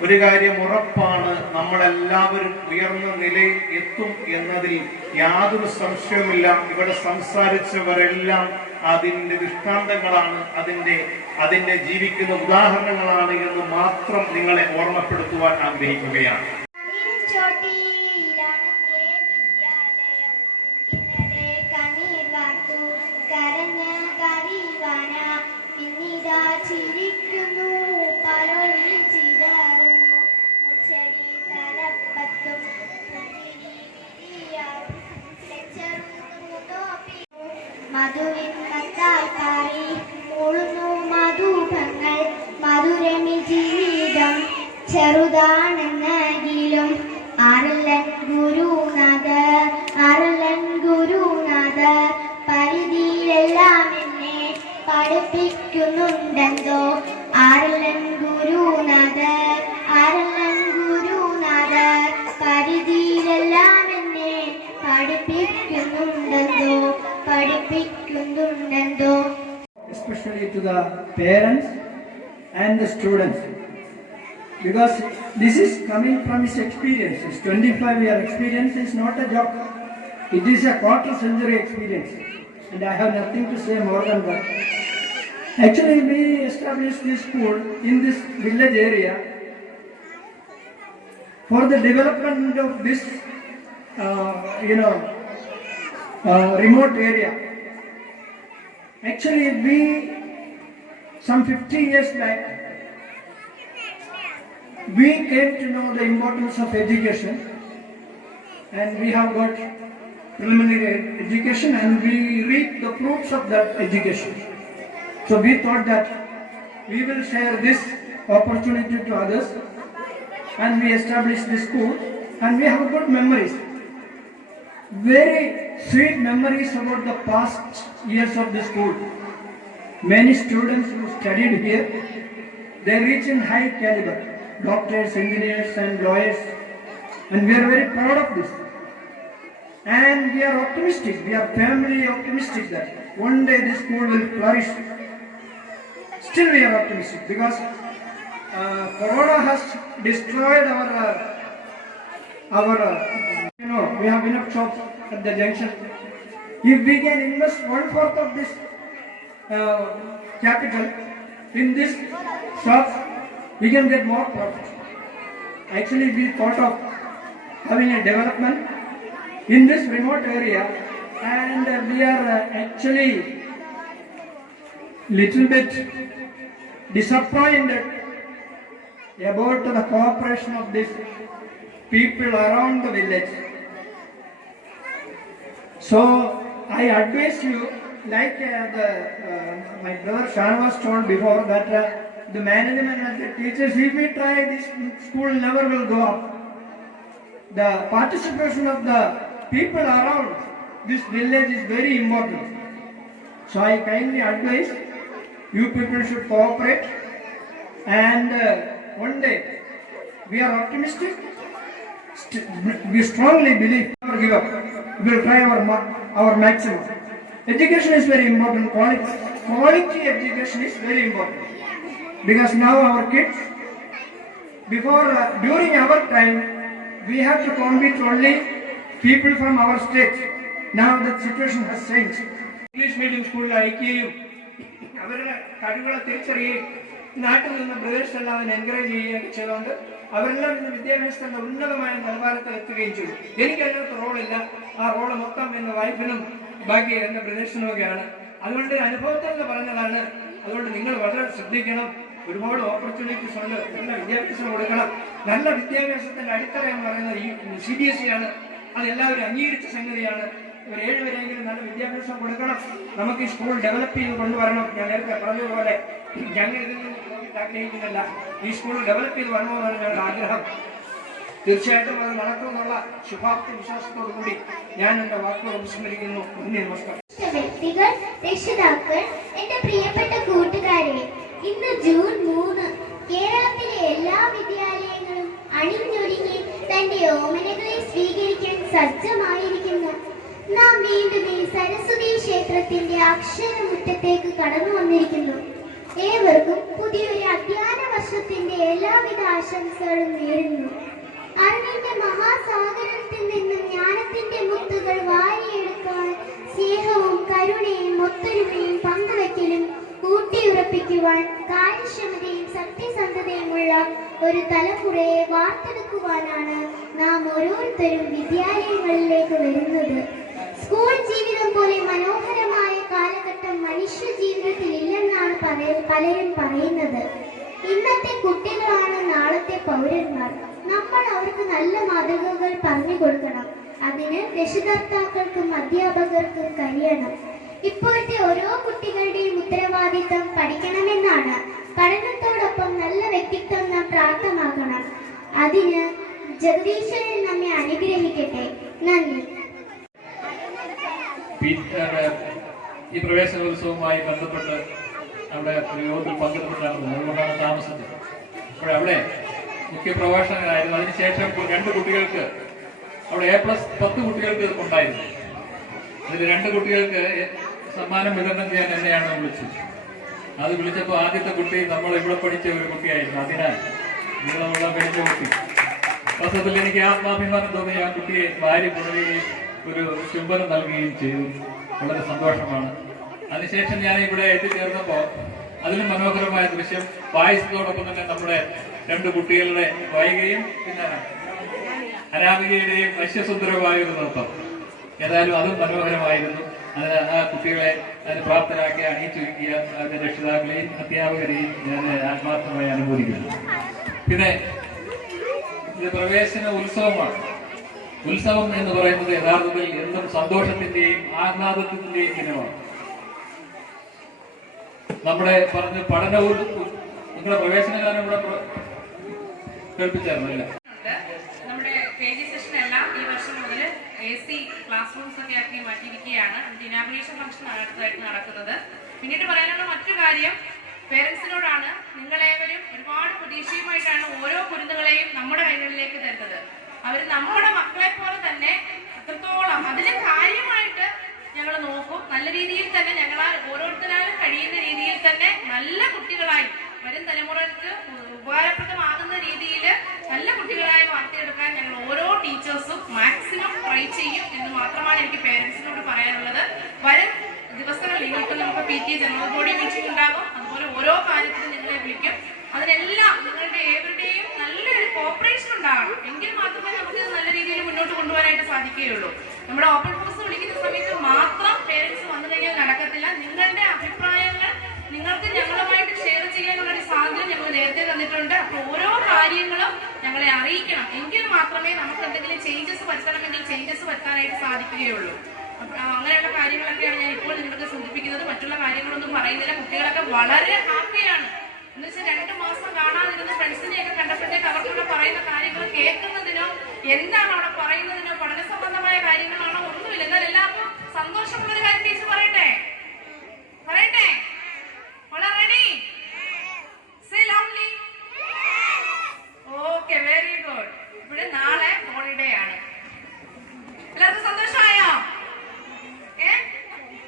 ഒരു കാര്യം ഉറപ്പാണ്, നമ്മളെല്ലാവരും ഉയർന്ന നിലയിൽ എത്തും എന്നതിൽ യാതൊരു സംശയവുമില്ല. ഇവിടെ സംസാരിച്ചവരെല്ലാം അതിന്റെ ദൃഷ്ടാന്തങ്ങളാണ്, അതിന്റെ ജീവിക്കുന്ന ഉദാഹരണങ്ങളാണ് എന്ന് മാത്രം നിങ്ങളെ ഓർമ്മപ്പെടുത്തുവാൻ ആഗ്രഹിക്കുകയാണ്. ചെറുതാണെന്നെങ്കിലും അരുളൻ ഗുരുനാഥ പരിധിയിലെല്ലാം എന്നെ പഠിപ്പിക്കുന്നുണ്ടെന്തോ. അരുളൻ ഗുരുനാഥ പരിധിയിലെല്ലാം എന്നെ പഠിപ്പിക്കുന്നുണ്ടെന്തോ. Especially to the parents and the students, because this is coming from his experiences. 25-year experience is not a joke. It is a quarter-century experience, and I have nothing to say more than that. Actually, we established this school in this village area for the development of this, remote area. Actually, some 50 years back, we came to know the importance of education, and we have got preliminary education and we reaped the fruits of that education. So we thought that we will share this opportunity to others, and we established this school, and we have good memories, very sweet memories about the past years of the school. Many students who studied here, they reach in high caliber, doctors, engineers and lawyers, and we are very proud of this. And we are optimistic, we are firmly optimistic that one day this school will flourish. Still we are optimistic because Corona has destroyed we have enough shops at the junction. If we can invest 1/4 of this capital in this shops, we can get more profit. Actually, we thought of having a development in this remote area, and we are actually little bit disappointed about the cooperation of these people around the village. So I advise you, like my brother Shan was told before, that the management and the teachers, if we try, this school never will go up. The participation of the people around this village is very important. So I kindly advise you people should cooperate, and one day we are optimistic. We strongly believe, never give up. We will try our maximum. Education is very important. Quality education is very important, because now our kids, during our time, we have to compete only people from our state. Now the situation has changed. English medium school അയക്കുകയും അവരുടെ കഴിവുകളെ തിരിച്ചറിയുകയും നാട്ടിൽ നിന്ന് brothers അവൻ encourage ചെയ്യുകയൊക്കെ ചെയ്തുകൊണ്ട് അവരെല്ലാം ഇന്ന് വിദ്യാഭ്യാസത്തിന്റെ ഉന്നതമായ നിലവാരത്തിൽ എത്തുകയും ചെയ്തു. എനിക്കതിനകത്ത് റോളില്ല. ആ റോള് മൊത്തം എന്റെ വൈഫിനും ബാക്കി എന്റെ ബ്രദേഴ്സിനും ഒക്കെയാണ്. അതുകൊണ്ട് അനുഭവത്തിൽ നിന്ന് പറഞ്ഞതാണ്. അതുകൊണ്ട് നിങ്ങൾ വളരെ ശ്രദ്ധിക്കണം. ഒരുപാട് ഓപ്പർച്യൂണിറ്റീസ് ഉണ്ട്. നല്ല വിദ്യാഭ്യാസം കൊടുക്കണം. നല്ല വിദ്യാഭ്യാസത്തിന്റെ അടിത്തറ എന്ന് പറയുന്നത് ഈ CBSE ആണ്. അത് എല്ലാവരും അംഗീകരിച്ച സംഗതിയാണ്. ഇവർ 7 വരെയെങ്കിലും നല്ല വിദ്യാഭ്യാസം കൊടുക്കണം. നമുക്ക് ഈ സ്കൂൾ ഡെവലപ്പ് ചെയ്ത് കൊണ്ടുവരണം. ഞാൻ നേരത്തെ പറഞ്ഞതുപോലെ ഞങ്ങൾ ഇതിൽ നിന്ന് ആഗ്രഹിക്കുന്നില്ല. ഈ സ്കൂൾ ഡെവലപ്പ് ചെയ്ത് വരണമെന്നാണ് ഞങ്ങളുടെ ആഗ്രഹം. തീർച്ചയായിട്ടും അത് നടക്കുമെന്നുള്ള ശുഭാപ്തി വിശ്വാസത്തോടു കൂടി ഞാൻ എന്റെ വാക്കുകൾ ഉപസംഹരിക്കുന്നു. നന്ദി, നമസ്കാരം. വ്യക്തികൾ, രക്ഷിതാക്കൾ, എന്റെ പ്രിയപ്പെട്ട കൂട്ടുകാരെ, ഇന്ന് ജൂൺ 3. കേരളത്തിലെ എല്ലാ വിദ്യാലയങ്ങളും അണിഞ്ഞൊരുങ്ങി തന്റെ ഓമനകളെ സ്വീകരിക്കാൻ സജ്ജമായിരിക്കുന്നു. നാം വീണ്ടും ഈ സരസ്വതി ക്ഷേത്രത്തിന്റെ അക്ഷരമുറ്റത്തേക്ക് കടന്നു വന്നിരിക്കുന്നു. ഏവർക്കും പുതിയൊരു അധ്യയന വർഷത്തിന്റെ എല്ലാവിധ ആശംസകളും നേരുന്നു. അറിവിന്റെ മഹാസാഗരത്തിൽ നിന്നും ജ്ഞാനത്തിന്റെ മുത്തുകൾ വാരിയെടുക്കാൻ സ്നേഹവും കരുണയും ഒത്തൊരുമയും പങ്കുവയ്ക്കലും ഊട്ടിയുറപ്പിക്കുവാൻ കാര്യക്ഷമതയും സത്യസന്ധതയുമുള്ള ഒരു തലമുറയെ വാർത്തെടുക്കുവാനാണ് നാം ഓരോരുത്തരും വിദ്യാലയങ്ങളിലേക്ക് വരുന്നത്. സ്കൂൾ ജീവിതം പോലെ മനോഹരമായ കാലഘട്ടം മനുഷ്യ ജീവിതത്തിൽ ഇല്ലെന്നാണ് പലരും പറയുന്നത്. ഇന്നത്തെ കുട്ടികളാണ് നാളത്തെ പൗരന്മാർ. നമ്മൾ അവർക്ക് നല്ല മാതൃകകൾ പറഞ്ഞു കൊടുക്കണം. അതിന് രക്ഷിതാക്കൾക്കും അധ്യാപകർക്കും കഴിയണം. ഇപ്പോഴത്തെ ഓരോ കുട്ടികളുടെയും ഉത്തരവാദിത്തം പഠിക്കണമെന്നാണ്. പഠനത്തോടൊപ്പം നല്ല വ്യക്തിത്വം നാം പ്രാപ്തമാക്കണം. അതിന് ജഗദീശ്വരൻ നമ്മെ അനുഗ്രഹിക്കട്ടെ. നന്ദി. ഈ പ്രവേശനോത്സവവുമായി ബന്ധപ്പെട്ട് അവിടെ ഒരു യോഗത്തിൽ പങ്കെടുത്തിട്ടാണ്, അതുകൊണ്ടാണ് താമസിച്ചത്. അപ്പോഴവിടെ മുഖ്യ പ്രഭാഷകനായിരുന്നു. അതിനുശേഷം 2 കുട്ടികൾക്ക് അവിടെ A+10 കുട്ടികൾക്ക് ഉണ്ടായിരുന്നു. അതിൽ 2 കുട്ടികൾക്ക് സമ്മാനം വിതരണം ചെയ്യാൻ എന്നെയാണ് വിളിച്ചത്. അത് വിളിച്ചപ്പോൾ ആദ്യത്തെ കുട്ടി നമ്മൾ ഇവിടെ പഠിച്ച ഒരു കുട്ടിയായിരുന്നു. അതിനാൽ നീളമുള്ള വലിയ കുട്ടി. വാസ്തവത്തിൽ എനിക്ക് ആത്മാഭിമാനം തോന്നി. ആ കുട്ടിയെ ഭാര്യ പുണരുകയും ഒരു ചുംബനം നൽകുകയും ചെയ്തു. വളരെ സന്തോഷമാണ്. അതിനുശേഷം ഞാൻ ഇവിടെ എത്തിച്ചേർന്നപ്പോൾ അതിലും മനോഹരമായ ദൃശ്യം വായിച്ചതോടൊപ്പം തന്നെ നമ്മുടെ 2 കുട്ടികളുടെ വൈകയും പിന്നെ അനാമികയുടെയും വശ്യസുന്ദരമായ ഒരു നൃത്തം. ഏതായാലും അതും മനോഹരമായിരുന്നു. അതിന് ആ കുട്ടികളെ അതിന് പ്രാപ്തരാക്കി അണിയിച്ചൊരുക്കിയ അതിന്റെ രക്ഷിതാക്കളെയും അധ്യാപകരെയും ഞാൻ ആത്മാർത്ഥമായി അനുമോദിക്കുന്നു. പിന്നെ ഇത് പ്രവേശന ഉത്സവമാണ്. ഉത്സവം എന്ന് പറയുന്നത് യഥാർത്ഥത്തിൽ എന്നും സന്തോഷത്തിന്റെയും ആഹ്ലാദത്തിന്റെയും ദിനമാണ്. നമ്മുടെ പറഞ്ഞ പഠനവും നിങ്ങളുടെ പ്രവേശനകാലം ഇവിടെ കേൾപ്പിച്ചായിരുന്നില്ല. നമ്മുടെ KG സെഷൻ എല്ലാം ഈ വർഷം മുതൽ AC ക്ലാസ് റൂംസ് ഒക്കെ ആക്കി മാറ്റിയിരിക്കുകയാണ്. ഇനാഗുറേഷൻ ഫംഗ്ഷൻ അടുത്തായിട്ട് നടക്കുന്നത്. പിന്നീട് പറയാനുള്ള മറ്റൊരു കാര്യം പേരൻസിനോടാണ്. നിങ്ങളേവരും ഒരുപാട് പ്രതീക്ഷയുമായിട്ടാണ് ഓരോ കുരുന്നുകളെയും നമ്മുടെ കൈകളിലേക്ക് തരുന്നത്. അവർ നമ്മുടെ മക്കളെ പോലെ തന്നെ അത്രത്തോളം അതിലും കാര്യമായിട്ട് ഞങ്ങൾ നോക്കും. നല്ല രീതിയിൽ തന്നെ ഞങ്ങളാൽ ഓരോരുത്തരാലും കഴിയുന്ന രീതിയിൽ തന്നെ നല്ല കുട്ടികളായി വരും തലമുറയ്ക്ക് ഉപകാരപ്രദമാകുന്ന രീതിയിൽ നല്ല കുട്ടികളായി വളർത്തിയെടുക്കാൻ ഞങ്ങൾ ഓരോ ടീച്ചേഴ്സും മാക്സിമം ട്രൈ ചെയ്യും എന്ന് മാത്രമാണ് എനിക്ക് പേരൻസിനോട് പറയാനുള്ളത്. വരും ദിവസങ്ങളിൽ നിങ്ങൾക്ക് നമുക്ക് PT ജനറൽ ബോഡി മീറ്റിംഗ് ഉണ്ടാകും. അതുപോലെ ഓരോ കാര്യത്തിനും നിങ്ങളെ വിളിക്കും. അതിനെല്ലാം നിങ്ങളുടെ ഏവരുടെയും നല്ലൊരു കോപ്പറേഷൻ ഉണ്ടാകണം. എങ്കിൽ മാത്രമേ നമുക്ക് നല്ല രീതിയിൽ മുന്നോട്ട് കൊണ്ടുപോകാനായിട്ട് സാധിക്കുകയുള്ളൂ. നമ്മുടെ ഓപ്പൺ ഹൗസ് വിളിക്കുന്ന സമയത്ത് മാത്രം പേരൻസ് വന്നു കഴിഞ്ഞാൽ നടക്കത്തില്ല. നിങ്ങളുടെ അഭിപ്രായങ്ങൾ നിങ്ങൾക്ക് ഞങ്ങളുമായിട്ട് ഷെയർ ചെയ്യാനുള്ള ഒരു സാധ്യത ഞങ്ങൾ നേരത്തെ തന്നിട്ടുണ്ട്. അപ്പോൾ ഓരോ കാര്യങ്ങളും ഞങ്ങളെ അറിയിക്കണം. എങ്കിൽ മാത്രമേ നമുക്ക് എന്തെങ്കിലും ചേഞ്ചസ് വരുത്തണമെങ്കിൽ ചേഞ്ചസ് വരുത്താനായിട്ട് സാധിക്കുകയുള്ളൂ. അങ്ങനെയുള്ള കാര്യങ്ങളൊക്കെയാണ് ഞാൻ ഇപ്പോൾ നിങ്ങൾക്ക് സൂചിപ്പിക്കുന്നത്. മറ്റുള്ള കാര്യങ്ങളൊന്നും പറയുന്നില്ല. കുട്ടികളൊക്കെ വളരെ ഹാപ്പിയാണ്. എന്ന് വെച്ചാൽ 2 മാസം കാണാതിരുന്ന ഫ്രണ്ട്സിനെയൊക്കെ കണ്ടപ്പോഴത്തേക്ക് അവർക്കൂടെ പറയുന്ന കാര്യങ്ങൾ കേൾക്കുന്നതിനോ എന്താണ് അവിടെ പറയുന്നതിനോ പഠന സംബന്ധമായ കാര്യങ്ങളാണോ ഒന്നുമില്ല. എന്നാൽ എല്ലാവർക്കും സന്തോഷമുള്ളൊരു കാര്യം ടീച്ചർ പറയട്ടെ. Ready? Say loudly. Okay, very good. ഇവിടെ നാളെ ഹോളിഡേ ആണ്. എല്ലാവർക്കും സന്തോഷമായോ?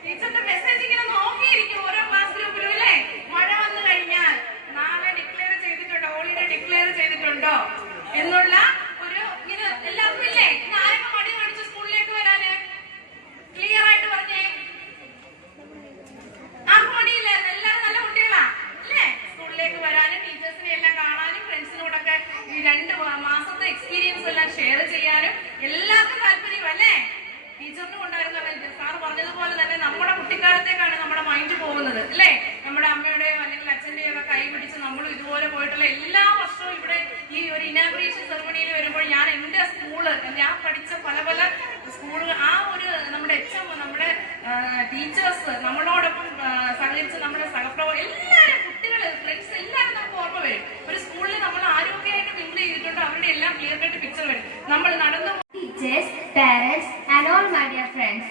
ടീച്ചറിന്റെ മെസ്സേജ് ഇങ്ങനെ നോക്കിയിരിക്കും ഓരോ ക്ലാസ് ഗ്രൂപ്പിലും അല്ലേ? മഴ വന്നു കഴിഞ്ഞാൽ നാളെ ഡിക്ലെയർ ചെയ്തിട്ടുണ്ടോ, ഹോളിഡേ ഡിക്ലെയർ ചെയ്തിട്ടുണ്ടോ എന്നുള്ള ഒരു ഇങ്ങനെ എല്ലാവർക്കും ഇല്ലേ? ഇന്ന് ആരൊക്കെ മടി കാണിച്ചു സ്കൂളിലേക്ക് വരാന്? ക്ലിയർ ആയിട്ട് പറഞ്ഞേ. ആർക്കും മടിയില്ല? എല്ലാവരും നല്ല കുട്ടികളാ അല്ലേ? സ്കൂളിലേക്ക് വരാനും ടീച്ചേഴ്സിനെ എല്ലാം കാണാനും ഫ്രണ്ട്സിനോടൊക്കെ ഈ 2 മാസത്തെ എക്സ്പീരിയൻസ് എല്ലാം ഷെയർ ചെയ്യാനും എല്ലാവർക്കും താല്പര്യം അല്ലേ? ടീച്ചറിനും ഉണ്ടായിരുന്ന സാറ് പറഞ്ഞതുപോലെ തന്നെ നമ്മുടെ കുട്ടിക്കാലത്തേക്കാണ് നമ്മുടെ മൈൻഡ് പോകുന്നത് അല്ലേ? നമ്മുടെ അമ്മയുടെയോ അല്ലെങ്കിൽ അച്ഛൻ്റെയോ ഒക്കെ കൈ പിടിച്ച് നമ്മൾ ഇതുപോലെ പോയിട്ടുള്ള എല്ലാ വർഷവും ഇവിടെ ഈ ഒരു ഇനാഗുറേഷൻ സെറമണിയിൽ വരുമ്പോൾ ഞാൻ എൻ്റെ സ്കൂള്, ഞാൻ പഠിച്ച പല പല സ്കൂളുകൾ, ആ ഒരു നമ്മുടെ നമ്മുടെ ടീച്ചേഴ്സ്, നമ്മളോടൊപ്പം സഹകരിച്ച് നമ്മുടെ എല്ലാവരും കുട്ടികൾ, ഫ്രണ്ട്സ് എല്ലാവരും നമുക്ക് ഓർമ്മ വരും. ഒരു സ്കൂളിൽ നമ്മൾ ആരോഗ്യമായിട്ട് മിങ്കിൾ ചെയ്തിട്ടുണ്ട്, അവരുടെ എല്ലാം ക്ലിയർ ആയിട്ട് പിക്ചർ വരും. നമ്മൾ നടന്നു Teachers, parents and all my dear friends.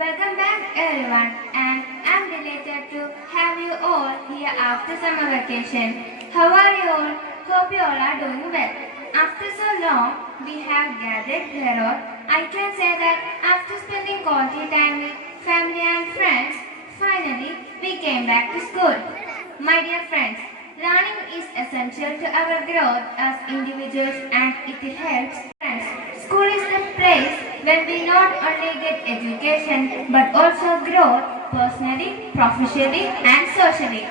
Welcome back everyone, and I'm delighted to have you all here after summer vacation. How are you all? Hope you all are doing well. After so long we have gathered here all, I can say that after spending quality time with family and friends, finally we came back to school. My dear friends, learning is essential to our growth as individuals and it helps friends. School is the place where we not only get education but also grow personally, professionally and socially.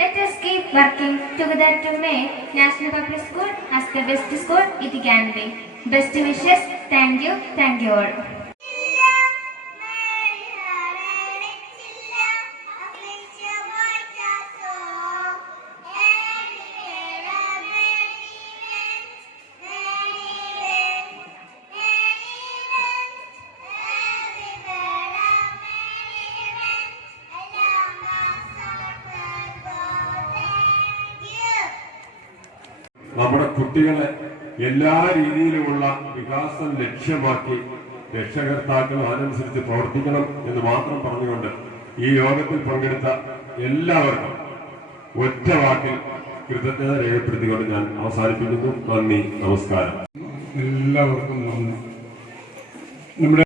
Let us keep working together to make National Public School as the best school it can be. Best wishes. Thank you all. നമ്മുടെ കുട്ടികളെ എല്ലാ രീതിയിലുമുള്ള വികാസം ലക്ഷ്യമാക്കി രക്ഷകർത്താക്കൾ അതിനനുസരിച്ച് പ്രവർത്തിക്കണം എന്ന് മാത്രം പറഞ്ഞുകൊണ്ട് ഈ യോഗത്തിൽ പങ്കെടുത്ത എല്ലാവർക്കും ഒറ്റ വാക്കിൽ കൃതജ്ഞത രേഖപ്പെടുത്തിക്കൊണ്ട് ഞാൻ അവസാനിപ്പിക്കുന്നു. നന്ദി, നമസ്കാരം. എല്ലാവർക്കും നന്ദി. നമ്മുടെ